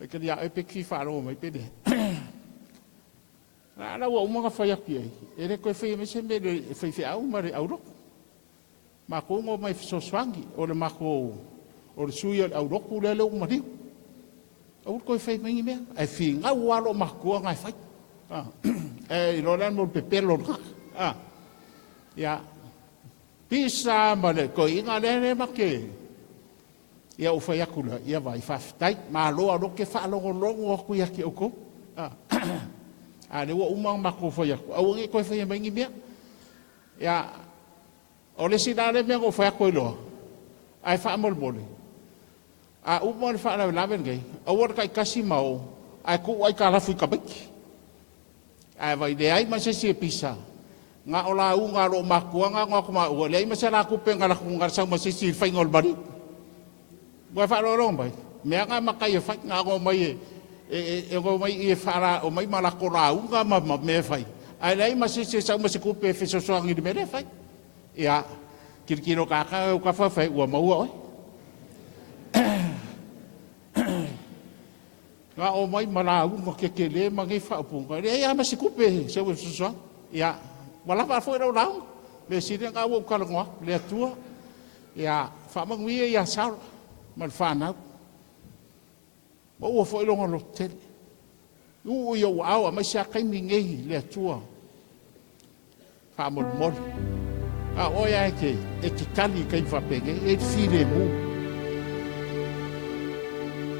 e ke dia e pe ki fa lo mai pe de la wo mo ka fa ya ki e re ko fe me se me fe au ma re au ro ma ko ngo mai so swangi o le ma ko o le suia au ro ku le lo ma di o ko fe me me ai fi nga wa lo ma ko nga fa e lo lan mo pe pe lo ya Pisa ma le ko inga le make. Ia o fai akula, ia vai whaftai, ma loa lo ke whaalongolongo o kui aki oko. Le ua umang mako fai aku. Au ngi koe fai maingi mea. Ia, o le sinare mea ko fai aku iloa. Ai whaamolmole. Umang le whaalawe lawen gai. Au ar kai kasi mau. Ai ku ai ka lafu i kabiki. Ai vai le ai ma se se pisa. Nga o la unga lo makua nga kuma ua. Le ai ma se la kupe nga la kungar sa ma se si whaingol bari. Wa fa lo bai me nga makai fa nga go mai go mai e fara o mai mala ko ra unga ma me fai ai lai ma se sa ma se ku pe fe so so ngi me le fai ya kirkiro ka fa fai wa ma oi nga o mai mala unga ke le ma ngi fa pu ga ya ma se ku pe se so so ya wala fa fo ro la me si nga wo ka ngo le tua ya fa ma ngi ya sa mal whanau. O fo ilonga lo tele. Ia awa mai sa kaimi ngehi le atua. Whamol mol. Oia e ki tali kai whapenge, e whire mu.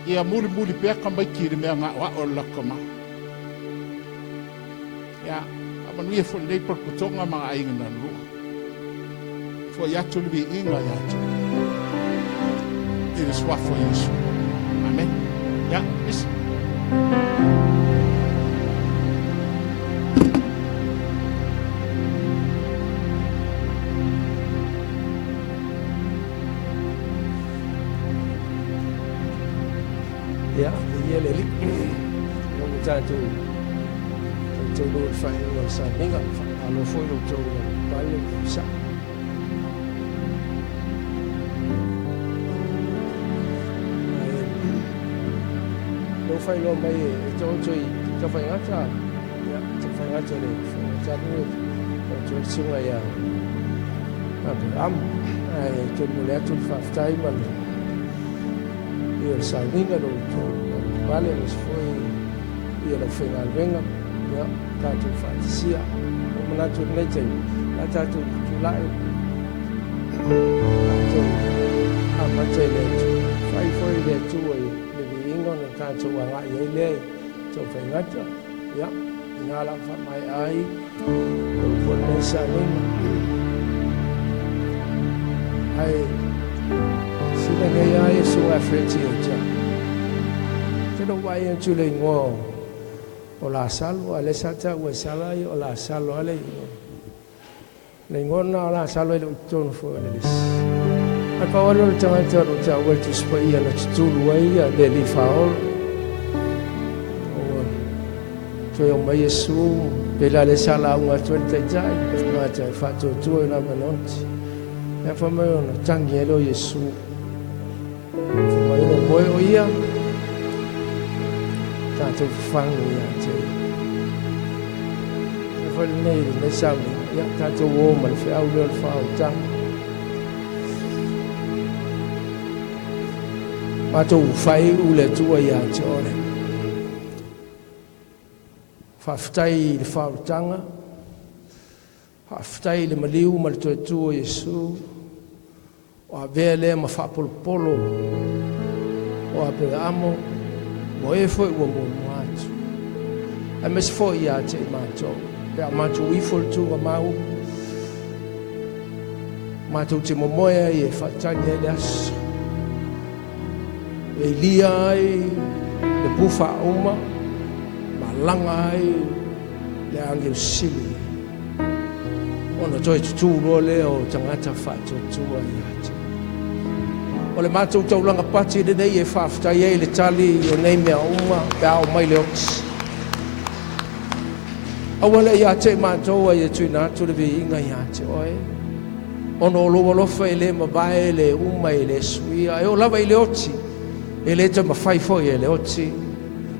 Ia muri peka mai kiri mea ngā wa o lakama. Ia, amanui e fo lei por kutonga mga ainga na lua. Fo yatu libi inga yatu. It is what for you. Amen. Yeah, listen. Yeah, ia le lik. Nau tātou lor whai ngā sa minga. Alo foi lo tau pale sa. Lo fai lo mai e tau tui ka whai ngata. Ya, ka whai ngata le. Tātou o tau sunga ia. Aperaamo. Ai, tau mule atu whaftai male. Ia sauninga lo tau vale mas foi ia lo final venga ya tātou fantasia o manatu nei tei a tātou tulai tātou amatai le tu fai foi le tu e le vingo na tātou wanga i le tau whaingata ya ngala wha mai ai o pone sauninga ai sila nei ai sunga freti o tia no vai en chule ngo o la salvo ale sata o sala o la salvo ale le ngo na la salvo le ton fo le bis a pa o tanga toro ta o tu spai ala tu luai le li faol o to yo mai yesu pela le sala un tu te jai ma ta fa tu na manonti e fa mai no tangielo yesu mai no boy o ia tātou whangu ia te. E whare nei le sauni, ia tātou wōma le whiau leo le whao tang. Mātou whai ule tua ia te ore. Whawhitai le whao tanga. Whawhitai le maliu ma le toe tua Jesu. O a vea lea ma whapolopolo. O Aperaamo. Mo e foi o moatu. A mes foi ia te mātou. Pe a mātou i foi tu a mau. Mātou te momoia i e whatani e le aso. E lia ai le pufa uma. Malanga ai le angel sili. Ono toi tuturo le o tangata whatou tua ia te. O le mātou taulanga pati le nei e whawhitai e le tali o nei mea uma pe ao mai le oks. Awala ia te mātou ai e tui nātu le vi inga ia te oe. Ono o loa lofa e le mawae le uma e le suia. E o lawa i le oti. E le ta mawhaifoi e le oti.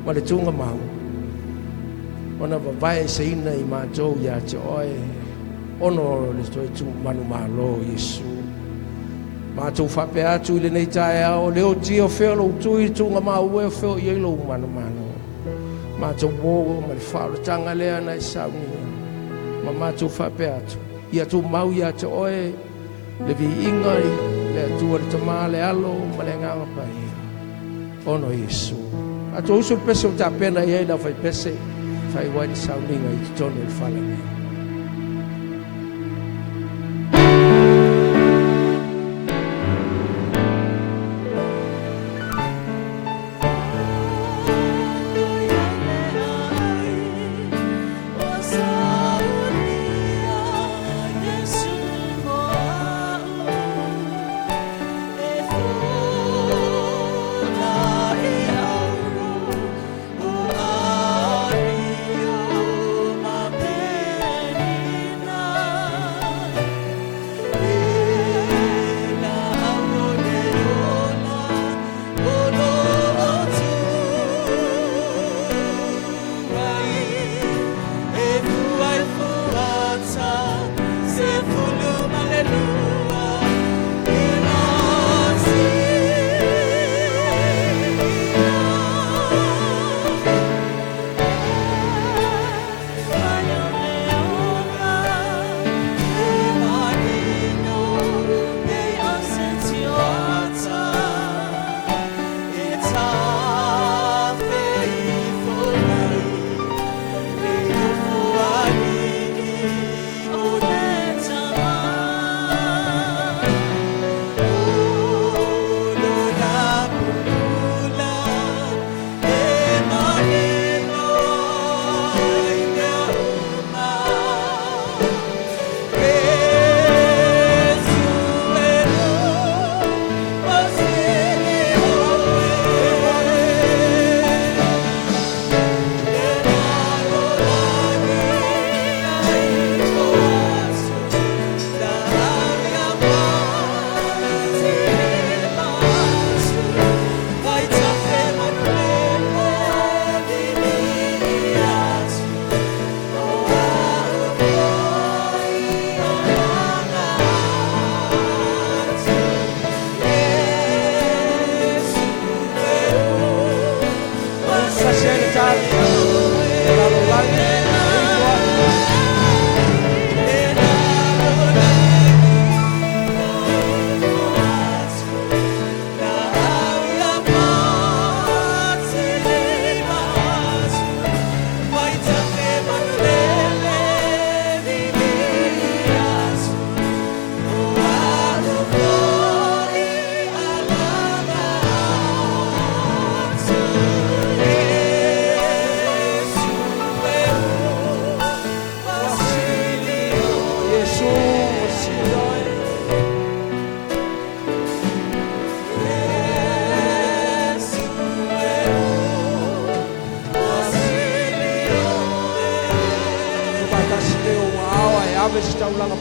Ma le tunga mau. Ona mawae se ina i mātou ia te oe. Ono le toi tu manu malo Yesu. Mātou whape atu i le nei tae ao, leo ti o wheo lo tui tunga mau e o wheo i eilo mano mano. Mātou mōgo ma le whaaratanga lea nei sauni. Ma mātou whape atu. Ia tu mau ia te oe, le vi inga le atua le tama le alo ma le nganga pa ia ono Yesu a to usul pese o ta pena ia la fai pese fai wai sauninga i tono il fala ni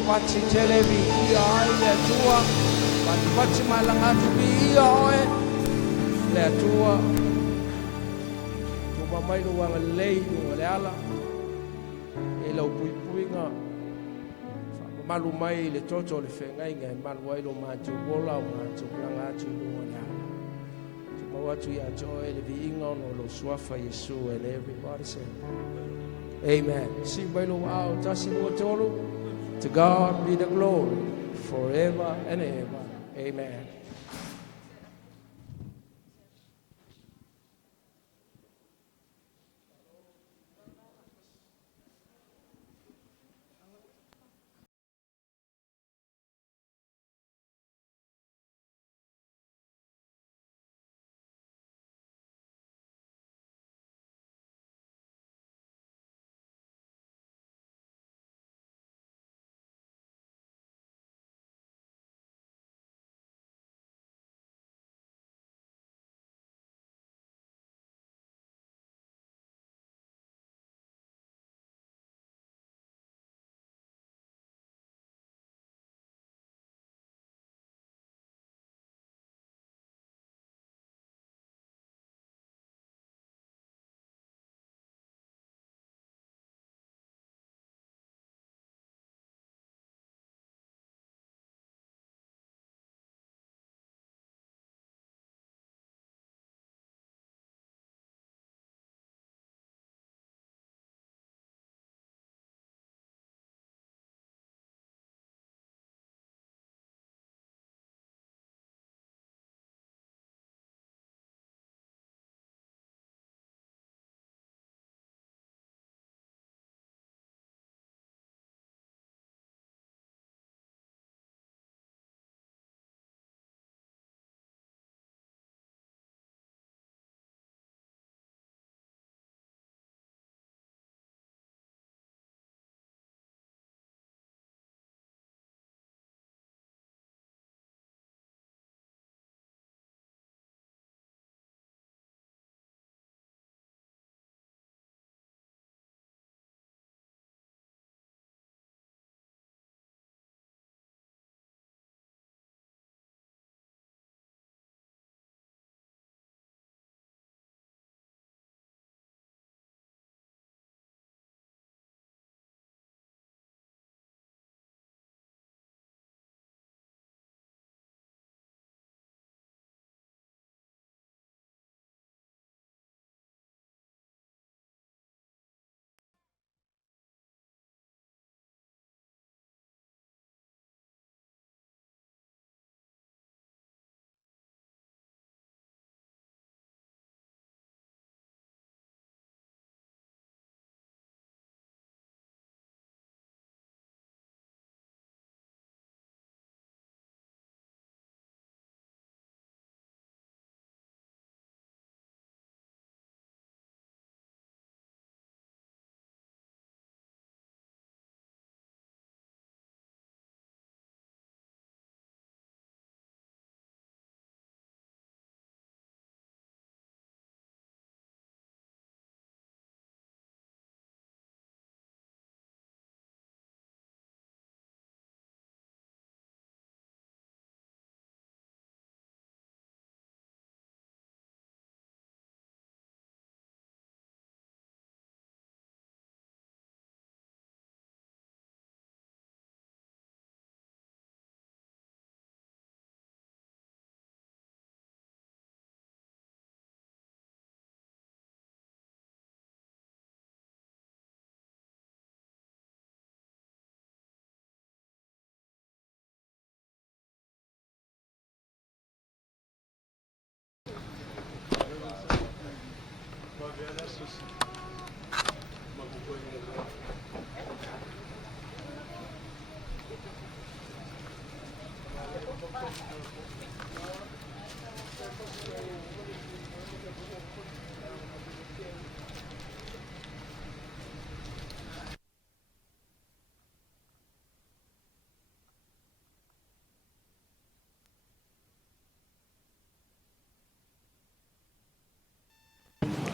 Pati televi ia ai le atua pati malanga tu ia oe le atua ko mai no wanga lei no le ala e lo pui nga malu mai le toto le fengai nga malu ai lo ma tu bola o ma tu langa tu no le ala tu ma watu ia joy le vinga no lo swafa Yesu and everybody say amen si bailo au tasi mo tolo. To God be the glory forever and ever. Amen.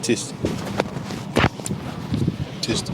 Test. Test.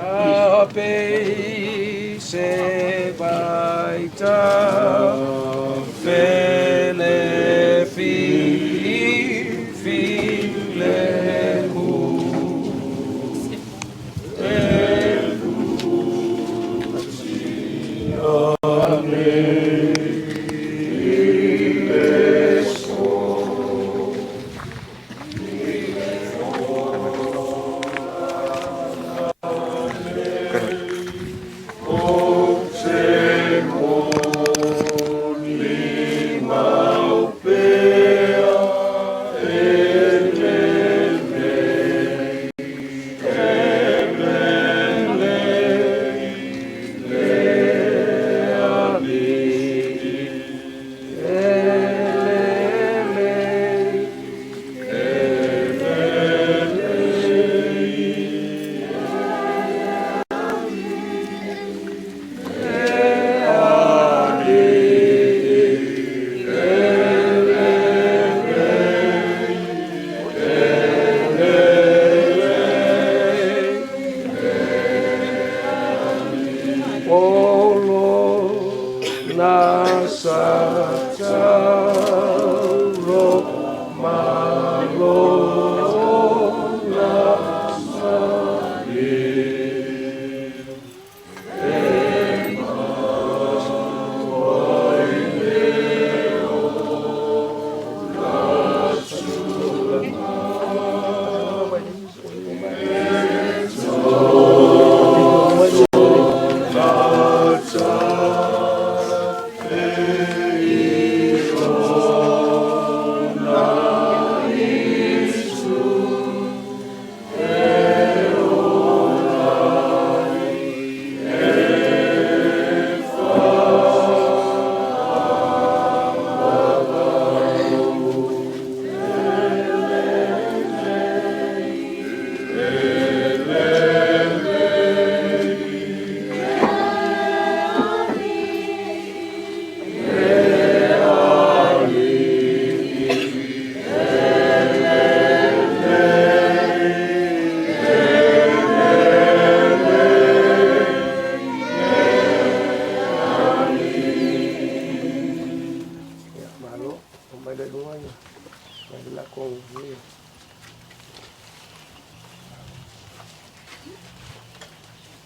Ape se vaita fele file hu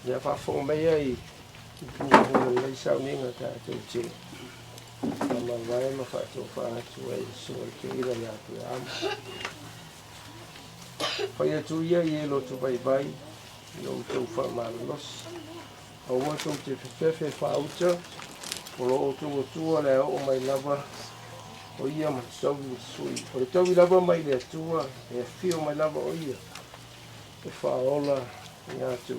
Ya fa fo mai ai ku ho le sa ni nga ta tu chi ma vai ma fa tu fa tu ai so ke ira ya tu am fa ya tu ya ye lo tu bai bai lo tu fa ma los o mo tu te fe fa ucha o lo tu le o mai lava o ia ma so sui o le tau lava mai le tua e fio mai lava o ia e fa ola ya tu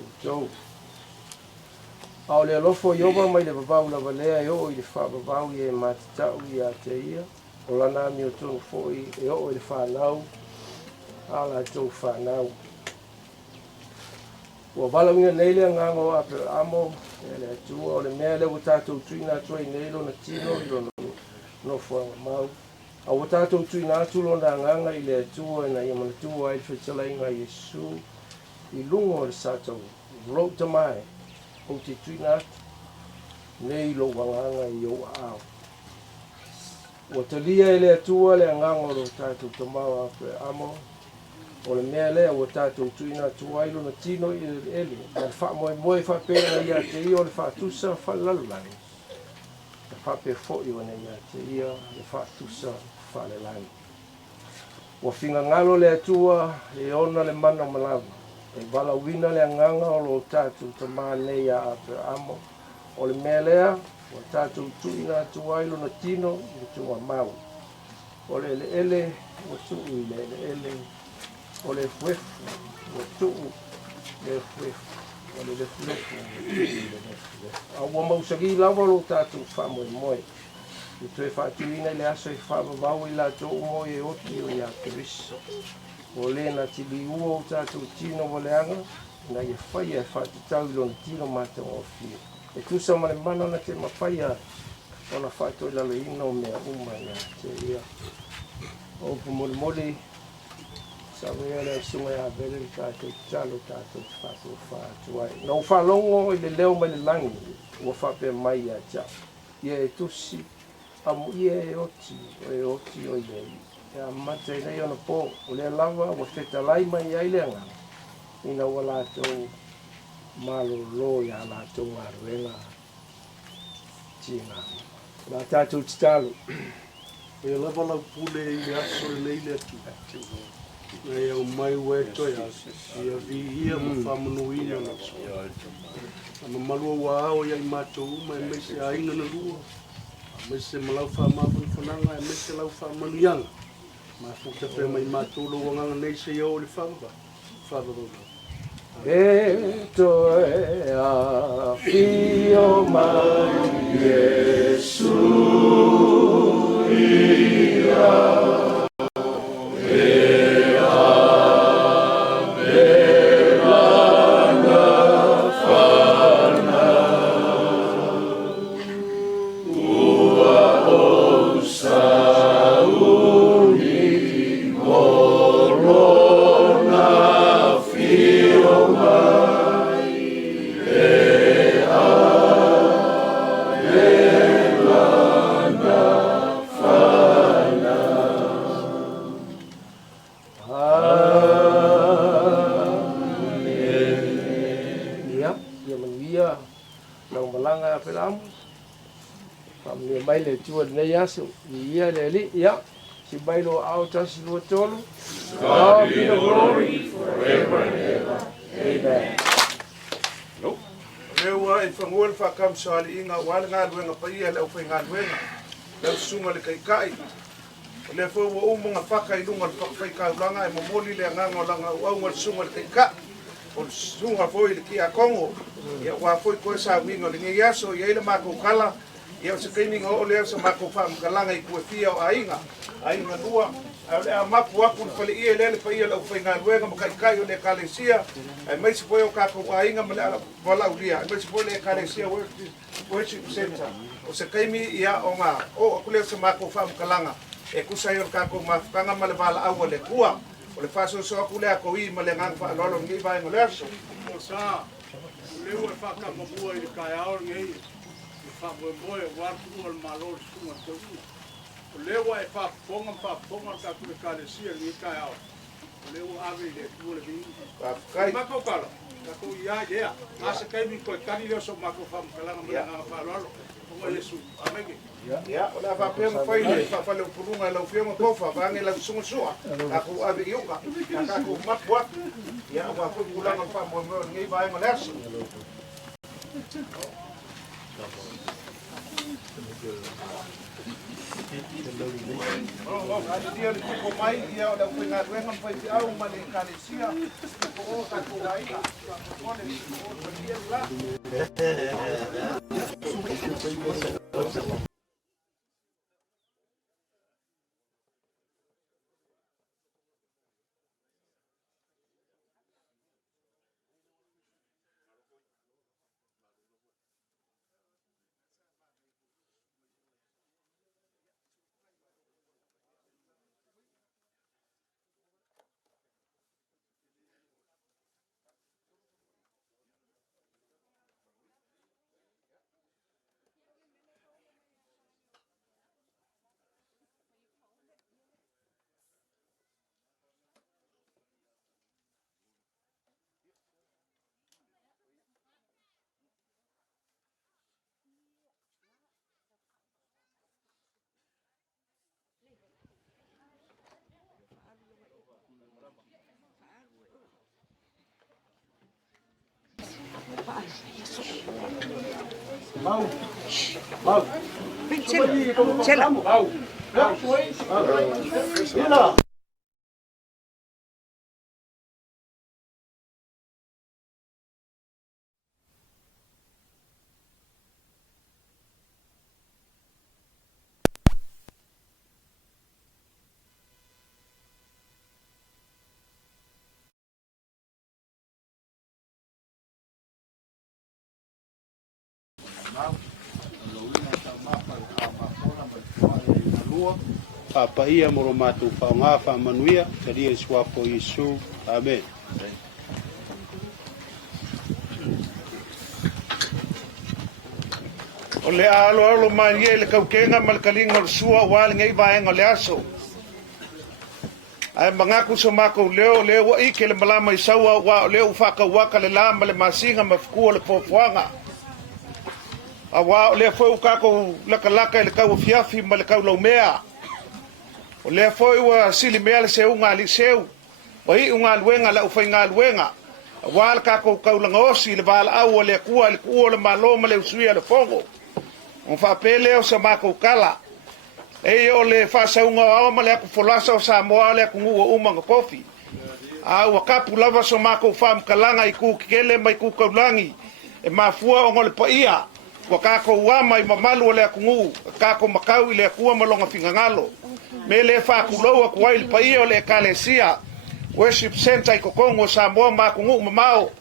ao le alofo iowa mai le vavau lava lea e o i le whaavavau i e matitau i a te ia. O lana mi o tonu foi e o i le whanau. Ala tonu whanau. Ua walawinga neile ngango Aperaamo e le atua o le mea le watatou tuina atua i neilo na tino i lono no fuanga mau. A watatou tuina atu lona nganga i le atua e na ia manatua ai le whetalainga Yesu i lungo o le satou. Rota mai. O te tuina nei lo wanganga i o ao. O talia e le atua le angango lo tātou tamau Aperaamo. O le mea lea o tātou tuina atua ilo na tino i le eli. Ma le wha moe whapena i a te ia o le whaatusa whalalani. Le whape fōi o nei a te ia le whaatusa whalalani. O whinga ngalo le atua e ona le mana malawa. E wala wina le anganga o lo tātou tamā nei a Aperaamo. O le mea lea, o tātou tuina atua ilo na tino i le tunga mau. O le ele, o tuu i le ele, o le fuefu, o tuu le fuefu, o le fuefu, o tuu i le fuefu. A ua mausagi lawa lo tātou whamoe moe. I tue whaatuina i le aso i whaavavau i la tō moe e oti o ia Keriso. O le na tili ua o tātou tino o le anga, na ia whaia e whaatitau i lona tino mātou o fia. E tusa ma le mana na te mawhaia o na whaatoi lalo ino mea umai a te ia. O pumoli sa wea le sunga ya vele i tātou talo tātou te whātou whātou ai. Na u whalongo i le leo mai le langi, ua whape mai a tia. Ia e tusi, amu ia e oti o iei. Ia mata i nei ona pō, o lea lava, ua whetalai mai ai lea ngā. Ina ua lātou malo lo ia lātou aruenga tina. Nā tātou titalo. E lava lau pule i le aso i leile atu. Na ia o mai ue toi aso. Ia vi ia ma whamanuina na so. Ana malua ua ao ia i mātou uma e mese a inga na rua. Mese malau whamawhani whananga e mese lau whamanuianga. Ma futa pe mai mātou lo wanganga nei se iau le whamaba. Whamaba. E toe a fio mai Yesu ia. Yasu, ia le li, ia, si bailo auta si lo tolu. God be the glory forever and ever. Amen. No. Rewa e whanguel whakam soali inga wale ngā luenga paia leo whai ngā luenga. Leo sunga le kai kai. Le whaua umunga whaka i lunga le whakawhai kaulanga e momoli le nganga langa uaunga le sunga le kai ka. O sunga fwoi le ki a Kongo. Ia wā fwoi koe sa winga le ngi yaso, ia ile mako kala. Ia se kaiminga o leo sa mako whaamkalanga i kua fia o ainga. Ainga lua. Au lea mapu aku le ia lele pa ia lau whai ngā luenga ma kai o le kalesia. E meisi poe o kako ainga ma le ala walau lia. E meisi poe le kalesia worship center. O se kaimi ia o ngā. O aku leo sa mako whaamkalanga. E kusai o kako mafukanga ma le wala aua le kua. O le whaso so aku lea ko i ma le ngang wha alolo ngi vai mo leaso. O sa, leo e whakamabua i le kai aor ngei. Whaboe boe, wartu ua le malo sunga te ua. lewa e whaponga ka kule kare sia ni kai au. Lewa ave le kule vi. Mako kala. Kako ia ia. Asa kai mi ko kani le so mako fam kala ngama falalo. Ko Yesu. Ameke. Ya, ola fa pe mo faile, fa le purunga la fioma pofa, va nge la sungusua. Aku ave yoga. Aku mapwa. Ya, wa ko kulanga fa mo ngi va ngo les. Oh, ada dia di ko mai dia udah punya rengan fa ti au ma le kalesia. Ko ka ko ai ka. Ko le ko dia la. Mau. Cela. Mau. Cela. Papa ia moro matu whaonga whamanuia, te ria swako Yesu. Amen. O le alo mai le kaukenga malkalinga o sua wale ngai vaenga le aso. Ai mangaku so mako leo wa ike le malama I saua wa leo whakawaka le lama le masinga mafukua le fofuanga. Awa le foi kako laka le kau fiafi ma le kau laumea. O le foi wa sili mea le seu ngali seu. Wa I unga luenga la ufai nga luenga. Awa le kako kau langosi le vala au le kua le maloma le usuia le fongo. On fa pele o sa mako kala. E o le fa sa unga au ma le aku folasa o sa moa le aku ngua umanga kofi. A wa kapu lava so mako fam kalanga I ku kele mai ku kaulangi. E mafua o ngole pa ia. Wa kako uama I mamalu le aku ngu. Kako makau I le akua malonga fingangalo. Me le fa kuloa kuwaili pa ia o le kalesia. Worship Center I kokongo sa moa mako ngu mamao.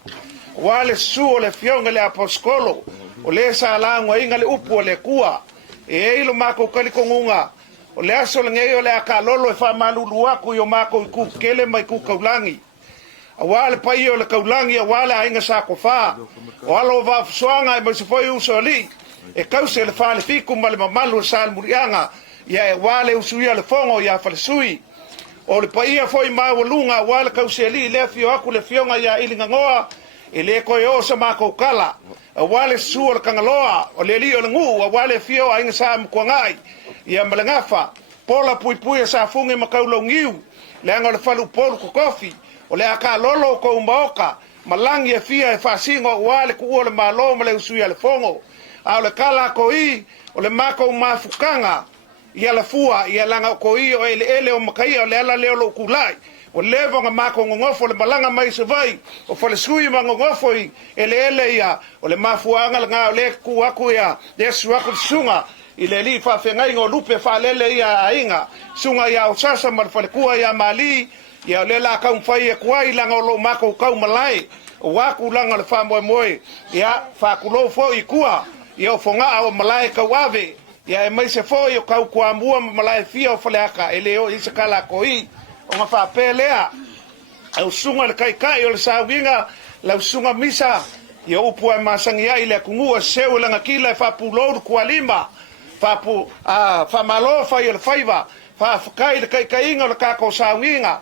Wale su o le fionga le aposkolo. O le sa langwa inga le upu o le kua. E ilo mako kalikongunga. O le aso le ngei o le akalolo e wha malulu aku I o mako I ku kele mai ku kaulangi. A wale pa I o le kaulangi a wale a inga sa kofa. O alo wa fusoanga e masifoi uso ali. E kause le wha le fiku ma le mamalu sa murianga. Ia e wale usuia le fongo ia Falesui. O le pa ia foi mawalunga wale kause ali le fio aku le fionga ia ilinga ngoa. E le koe o sa mako kala. A wale su o le kangaloa, o le li o le ngu, a wale fio a inga sa mkuangai, ia malangafa, pola pui sa funge makaulo ngiu, le anga le falu polu ko kofi, o le aka lolo ko umbaoka, malangi e fia e fasingo o wale ku o le malo ma le usui le fongo, a o le kala ko I, o le mako mafukanga, ia la fua, ia langa ko I o ele o makai o le ala leo lo kulai, o levo nga mako ngofo le malanga mai se vai o Falesui ma ngofo I ele ia o le mafuanga nga le ku aku ia Yesu aku sunga I le li fa fengai ngo lupe fa lele ia ainga sunga ia o sasa mal falekua ia mali ia le la ka fai e kuai langa lo mako kau malai o waku langa le fa moe ia fa kulo fo I kua ia o fonga o malai ka wave ia e mai se fo I kau kuambua malai fia o faleaka ele o isa kala ko I o nga fa pelea au sunga le kai o le sawinga la sunga misa ia upu e masangia I le kungu seu langa kila e fa puloru kwa lima Fapu fa malo fa il faiva fa kai le kai kainga le ka ko saunga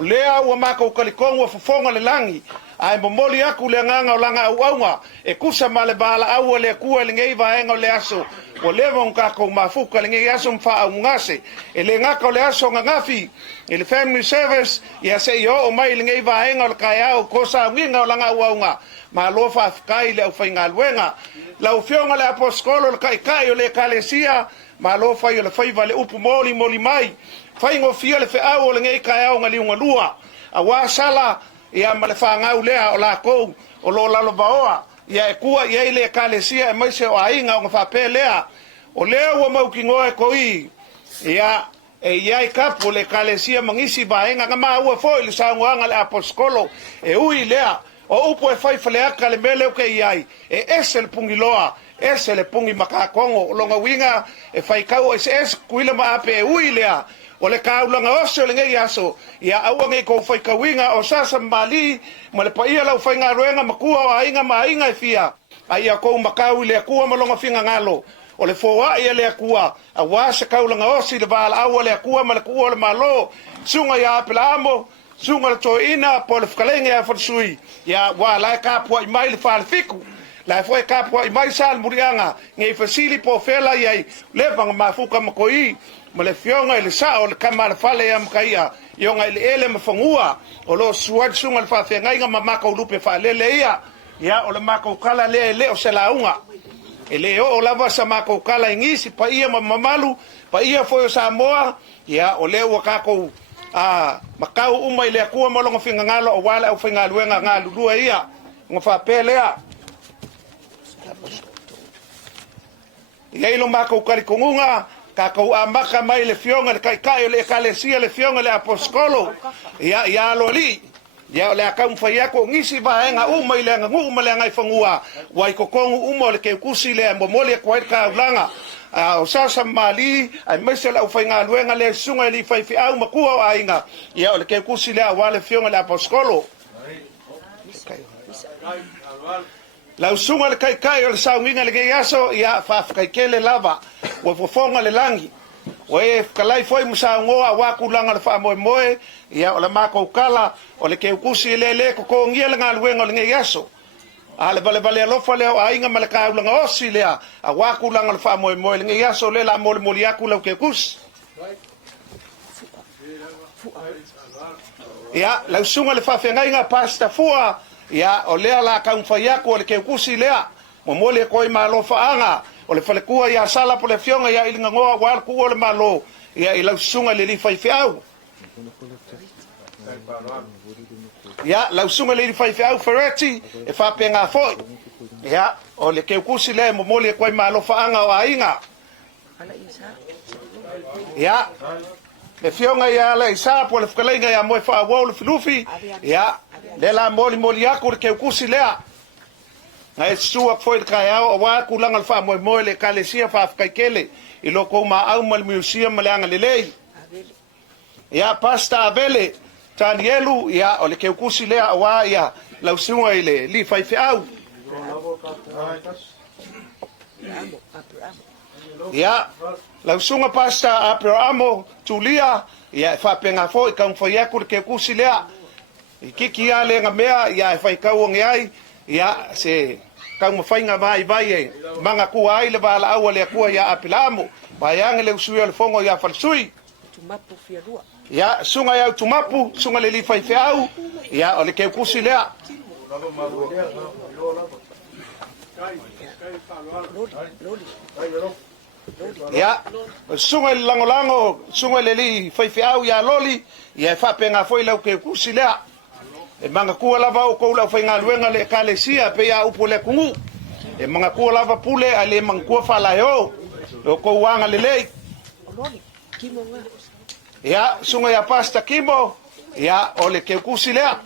lea ua maka ukalikonga fofonga le langi ai momoli aku le nganga o langa auaunga e kusa male bala au le kua le ngei vaenga le aso o le ka ko mafuka le ngei aso mfa au ngase e le ngaka le aso ngafi e le family service ia se yo o mai le ngei vaenga le kai au ko saunga o langa auaunga ma lo fa kai le au fainga luenga la ufionga le apostolo le kai o le kalesia ma lo fa yo le faiva le upu moli mai faingo fia le feau le ngei kai au ngali unga lua a wa sala ia ma le whangau lea o la kou o lo lalo baoa ia e kua ia ile kalesia e maise o ainga o ngawhape lea o lea ua mauki ngoe koi ia e ia i kapu le kalesia mangisi baenga ngama ua foi le saunguanga le aposkolo e ui lea o upo e whaifaleaka le mele uke iai e ese le pungiloa ese le pungi makakongo o longa winga e whaikau ese kuila maape e ui lea o le kaulanga ose o le ngei aso ia aua ngei kou whaikawinga o sasa mali ma le paia lau whainga roenga makua o ainga ma inga e fia a ia kou makau i le akua malonga finga ngalo o le fōa ia le akua a wasa kaulanga ose le vala aua le akua ma le kua le malo sunga ia Aperaamo sunga le toina po le whakalenga ia Falesui ia wa lai kapua i mai le whalefiku la foi kapua i mai sal murianga ngei fasili po fela iai levanga mafuka makoi ma le fionga i le sao le kamala fale ia mkaia ionga i le ele mafangua o lo suad sunga le whawhengainga ma maka ulupe whalele ia o le maka ukala le o se launga e le o lava sa maka ukala ingisi pa ia ma mamalu pa ia foi o Samoa ia o le ua kako makau uma i le akua malonga finga ngalo o wala au finga luenga ngalu lua ia nga whapelea ia ilo maka ukari kongunga ka ko amaka mai le fionga le kai le kalesia le fionga le apostolo ia loli ia le akam faia ko ngisi vaenga mai le ngu mai le ngai fangua wai ko kongu umo le ke kusi le momole ko ka ulanga o sasa mali ai mesela o fainga luenga le sunga li fai fi au makua ainga ia le ke kusi le wale fionga le apostolo la sunga le kai o saunga le yaso ia fa kai kele lava o fofonga le langi o e kalai foi musa ngoa wa kulanga le fa moe ia o le mako kala o le ke kusi le ko ngia le ngalwenga le yaso ale vale lo fa le ainga malaka ulanga osilia a wa kulanga le fa moe le yaso le la mole yaku le ke kus ia la sunga le fa fenga pasta fua ia o lea la kaun faiaku o le ke kusi lea mo mole koi malo faanga o le falekua ia sala po le fionga ia ilinga ngoa wal ku o le malo ia i lau sunga le li fai fiau ia lau sunga le li fai fiau fereti e fa penga foi ia o le ke kusi lea mo mole koi malo faanga o ainga ia le fionga ia le isa po le fkalenga ia mo fa wa le filufi ia le la moli aku ke kusi lea ngai sua foi kai au wa kulanga al fa mo le kalesia fa kai kele i loko ma au mal museum le anga lelei ia pasta avele tanielu ia o le ke kusi lea wa ia la sunga ile li fai fe au ia la sunga pasta Aperaamo tulia ia fa penga foi kan foi aku ke kusi lea kiki ale nga mea ia fai kau ngai ia se kau mo fainga vai manga ku ai le bala au le ku ia Aperaamo ba yang le usui le fongo ia Falesui tumapu fialua ia sunga ia tumapu sunga le li fai au ia o le ke kusi lea ia sunga lango sunga le li fai au ia loli ia fa penga foi le ke kusi lea e manga kua lava o kou lau whainga luenga le kalesia pe ia upo le kungu e manga kua lava pule a le manga kua whalaiho o kou wanga le lei ia sunga ia pasta kimo ia o le ke kusi lea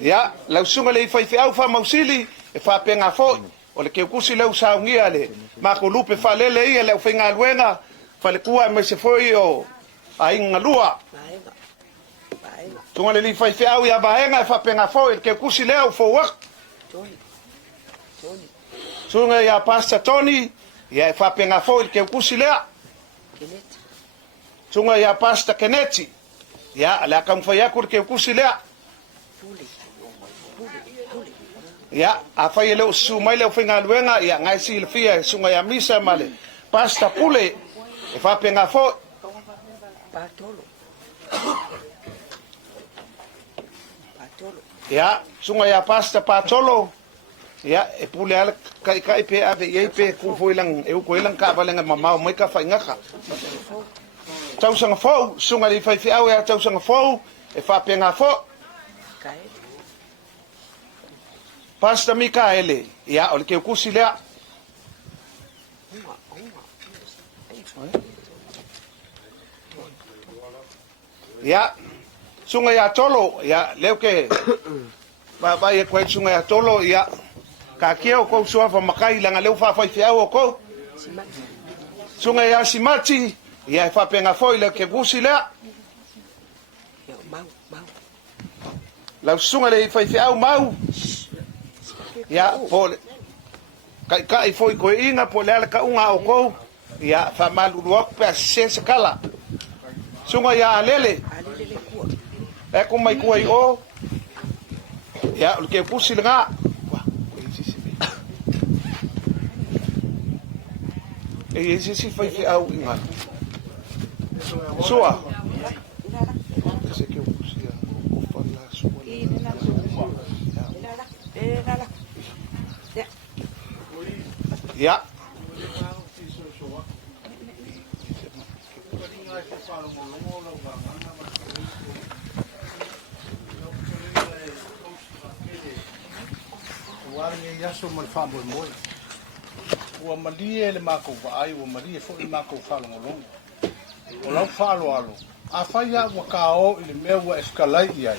ia lau sunga le i au wha mausili e wha penga foi o le ke kusi lau saungia le mako lupe whalele ia le whainga luenga whale kua e maise foi o ainga lua tunga le li fai au ia baenga fa penga foi ke kusi leo fo wak Sunga ia Pastor Tony, ia whapenga fo i ke ukusi lea. Sunga ia Pastor Keneti, ia lea kamwhai aku ke ukusi lea. Ia, a whai leo sumai leo whinga luenga, ia ngai si le fia sunga ia misa male. Pastor Pule, e whapenga fo. Ia, sunga ia Pastor Patolo, ia e pule ala kai pe ave ia pe ku foilang e ku ilang ka valenga mamau mai ka fainga ka tau sanga fo sunga li fai fiau ia tau sanga fo e fa penga fo Pastor Mikaele ia o ke ku silea ia sunga ia tolo ia leuke ba e ko sunga ia tolo ia ka keo ko suafa makai langa leu fa fai fiao ko sunga ya simati ia fa penga foile ke busila la sunga le fai fiao mau ia pole kai foi ko inga pole ala ka unga o ko ia fa malu rock pe se kala sunga ya lele e ko mai ko o ia ke busila e esse se foi ao inga soa esse que eu pusia o falar sua ya Warne yaso mal fambo moi. Ua malie le mako vai, ua malie fo le mako falo ngolongo. O lau falo alo. A whaia ua kao ili mea ua eskalai iai.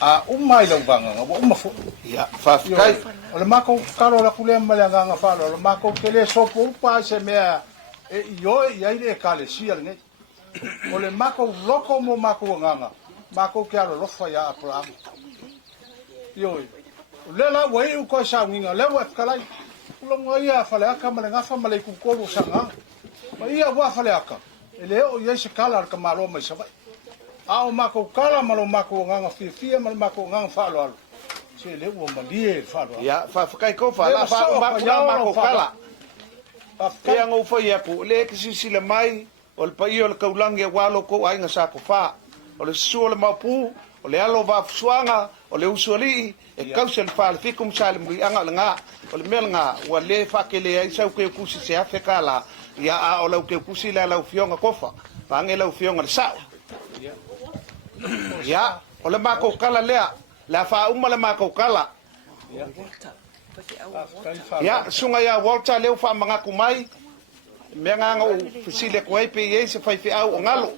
A umai lau vanga, ua uma fo. Ya, whawhikai. O le mako karo la kulea maleanganga falo, o le mako kele sopo upa se mea e ioe iai le kale sia le nei. O le mako loko mo mako nganga, mako ke alo lofa ia Aperaamo. Ioe. Le la wai u ko sa nginga, le wa eskalai. Longa ia fale aka male ngafa male ku kolu sanga. Ma ia wa fale aka. Ele o ia se kala ka malo mai sa vai. A o mako kala malo mako nganga fia malo mako nganga falo alo. Se le o malie falo. Ya, fa kai ko fa la fa mako kala. Ia ngo fa ia pu le ke si le mai o le pai o le kaulangi walo ko ai nga sa ko fa. O le su le mapu, o le alo va fuanga, o le usuali e kausel fa le fikum salim ri anga nga. O le melanga ua le whakele ai sau ke kusi se afe kala ia a o lau ke kusi la lau fionga kofa pange lau fionga le sao ia o le mako kala lea la wha uma le mako kala ia sunga ia Walter leu wha mangaku mai mea nganga o fisile kuai pe iei se whaifi au o ngalo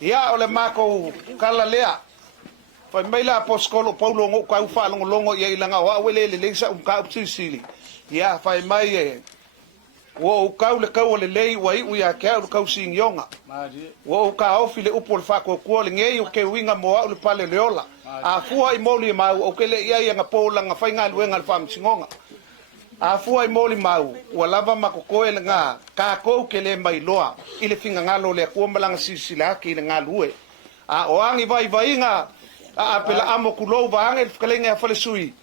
ia o le mako kala lea Fai mai la poskolo paulo ngo ka ufa longo ia ilanga wa wele le sa ka sili ia fai mai e wo ka le ka le lei wa i ia ka ka sing yonga wo ka ofile upol fa ko ko le ngei o ke winga mo le pale leola a fua i moli ma o ke le ia nga pola nga fai nga luenga le fam singonga a fua i moli mau wa lava ma ko ele nga ka ko ke le mai loa ile finga ngalo le ko malanga sisila ki le nga lue a o angi vai nga a pela amo kulo vaange fkalenga falesui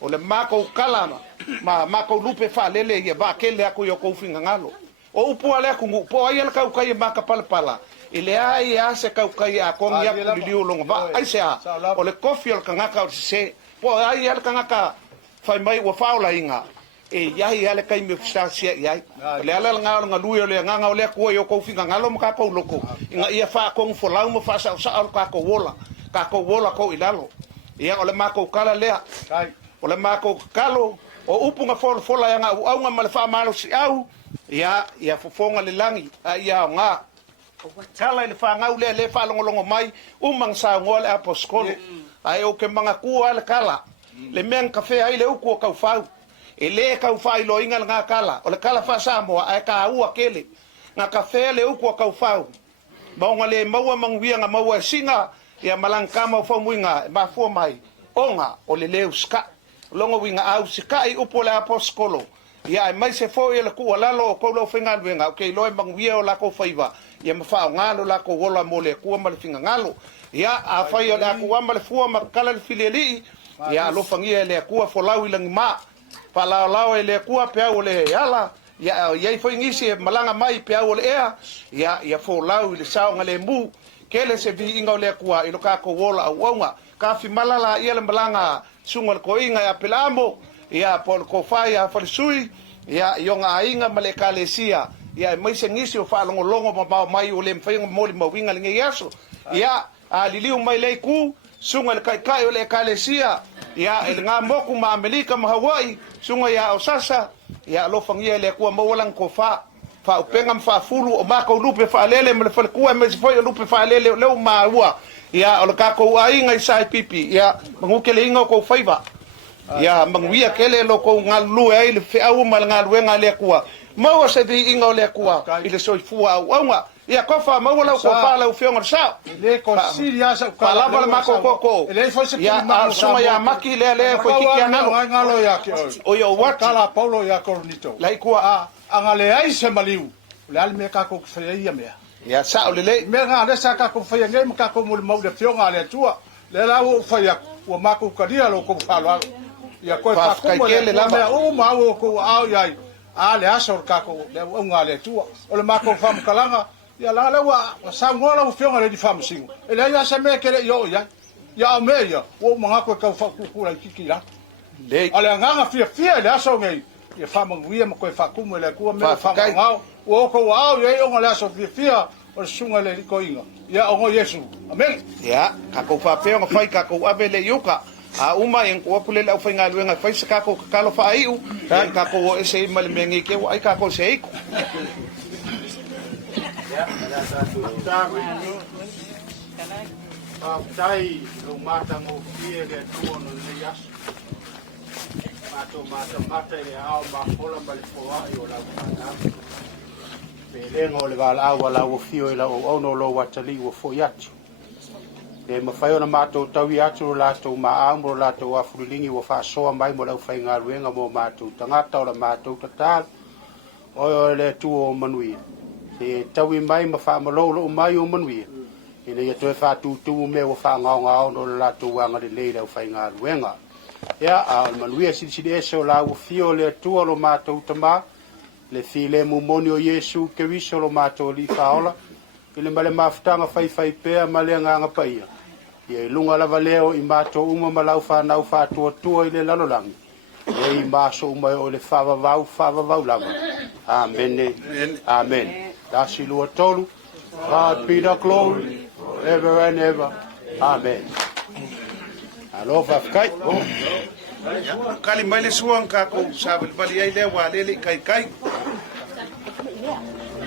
o le mako kalama ma mako lupe fa lele ia ba kele ako yo ko finga ngalo o upu ale ku po ai ka ka maka palpala ile ai ase ka a ko ngia ku liu longa ba ai se o le coffee o kanga o se po ai al kanga fai mai wa faula inga e yai ale kai me fsta sia yai le ala ngalo ngalu le nganga o le ko yo ko finga ngalo maka ko loko inga ia fa ko folau mo fa sa ka ko wola kako wola ko ilalo ia ole mako kala lea ole mako kalo o upunga fola yanga au nga malfa malo si au ia fofonga le langi ia nga kala le fa nga le fa longo mai umang sa ngol aposkolo ai o ke manga ku ala kala le men kafe ai le uku ka fa ele ka fa lo inga nga kala ole kala fa sa mo ai ka u akele nga kafe le uku ka fa ba ngale maua mangwia nga maua singa ia malangkama fo muinga ma fo mai onga o le leu ska longa winga au ska I upo le aposkolo ia mai se fo ia le ku lalo o ko lo finga wenga okay lo manguia o la ko faiva ia mafa ngalo la ko gola mole ku ma le finga ngalo ia a fai o la ku ma le fu ma kala le filiali ia lo fangia le ku fo lau ilang ma pa la la le ku pe o le ala ia foi ngisi malanga mai pe o le ia fo lau le sao ngale mu kele se vi inga le ku I lo ka ko wola wonga ka fi malala ia le malanga sunga ko inga ya Aperaamo ia por ko fai a Falesui ia yonga inga male kalesia ia mai se ngisi o fa longo ma mai o le mfenga moli ma winga le ngeaso ia a liliu mai le ku sunga le kai o le kalesia ia el nga moku ma Amerika ma Hawaii sunga ia o sasa ia lo fangia le ku ma wolang ko fa upenga mfa fulu o ma ko lupe fa lele me le fa ku me se foi lupe fa lele le ma ua ia o ka ko ainga I sai pipi ia mangukele inga ko faiva ia manguia kele lo ko ngalu ai le fe au mal ngalu nga le ku ma se di inga le ku I le soi fu au ia ko fa ma wala ko fa la fe ngor sa le ko siria sa pa la ma ko le foi se ia suma ia maki le foi ki ngalo ya ke o yo wat kala paulo ya cornito lai ku anga le ai se maliu le al me ka ko fe ia me ia sa o le me nga le sa ka ko fe ngai me ka ko mo de fionga le tua le la o fa ya o ma ko kadia lo ko fa lo ia ko fa ko le la me o ma o ko au ya ale asor ka ko le o nga le tua o le ma ko fa kalanga ia la le wa sa ngola o fionga le di fam singo ele ia se me ke le yo ya me ya o ma ko ka fa ku la kiki la le ale nga fia le aso ngai ia fa manguia mo ko fa ku mo le ku me fa ngau o ko au ye o le aso fia o sunga le ko inga ia o Yesu amen ia ka ko fa pe o fai ka ko abele yuka a uma en ko pule la fainga luenga fai se ka ko ka lo fa iu ka ko ese mal mengi ke ai ka ko se ko tai lo mata mo fie le tuo no le yas mata le ao ma fola mal foa I o la mata le ngo le vala wala o fio ila o no lo watali o fo yatu le ma fai ona mato tawi atu la to ma amro la to wa fulingi o fa so mai mo la fai nga ruenga mo mato tangata o la mato total o le tuo manui e tawi mai ma fa mo lo mai o manui ina ia to fa tu me o fa nga no la to wa nga le la fai nga ruenga ya a manui si so la o fio le tuo lo mato tama le file mo monio Yesu ke viso lo mato li faola ile male maftanga fai pe male nga paia ye lunga la valeo I mato uma malau fa na fa tu ile lalolang ye maso uma o le fava vau lava amen amen dasi lu tolu God be the glory ever and ever amen alo fa kai kali mai le suang ka ko sa bali ai le wa le kai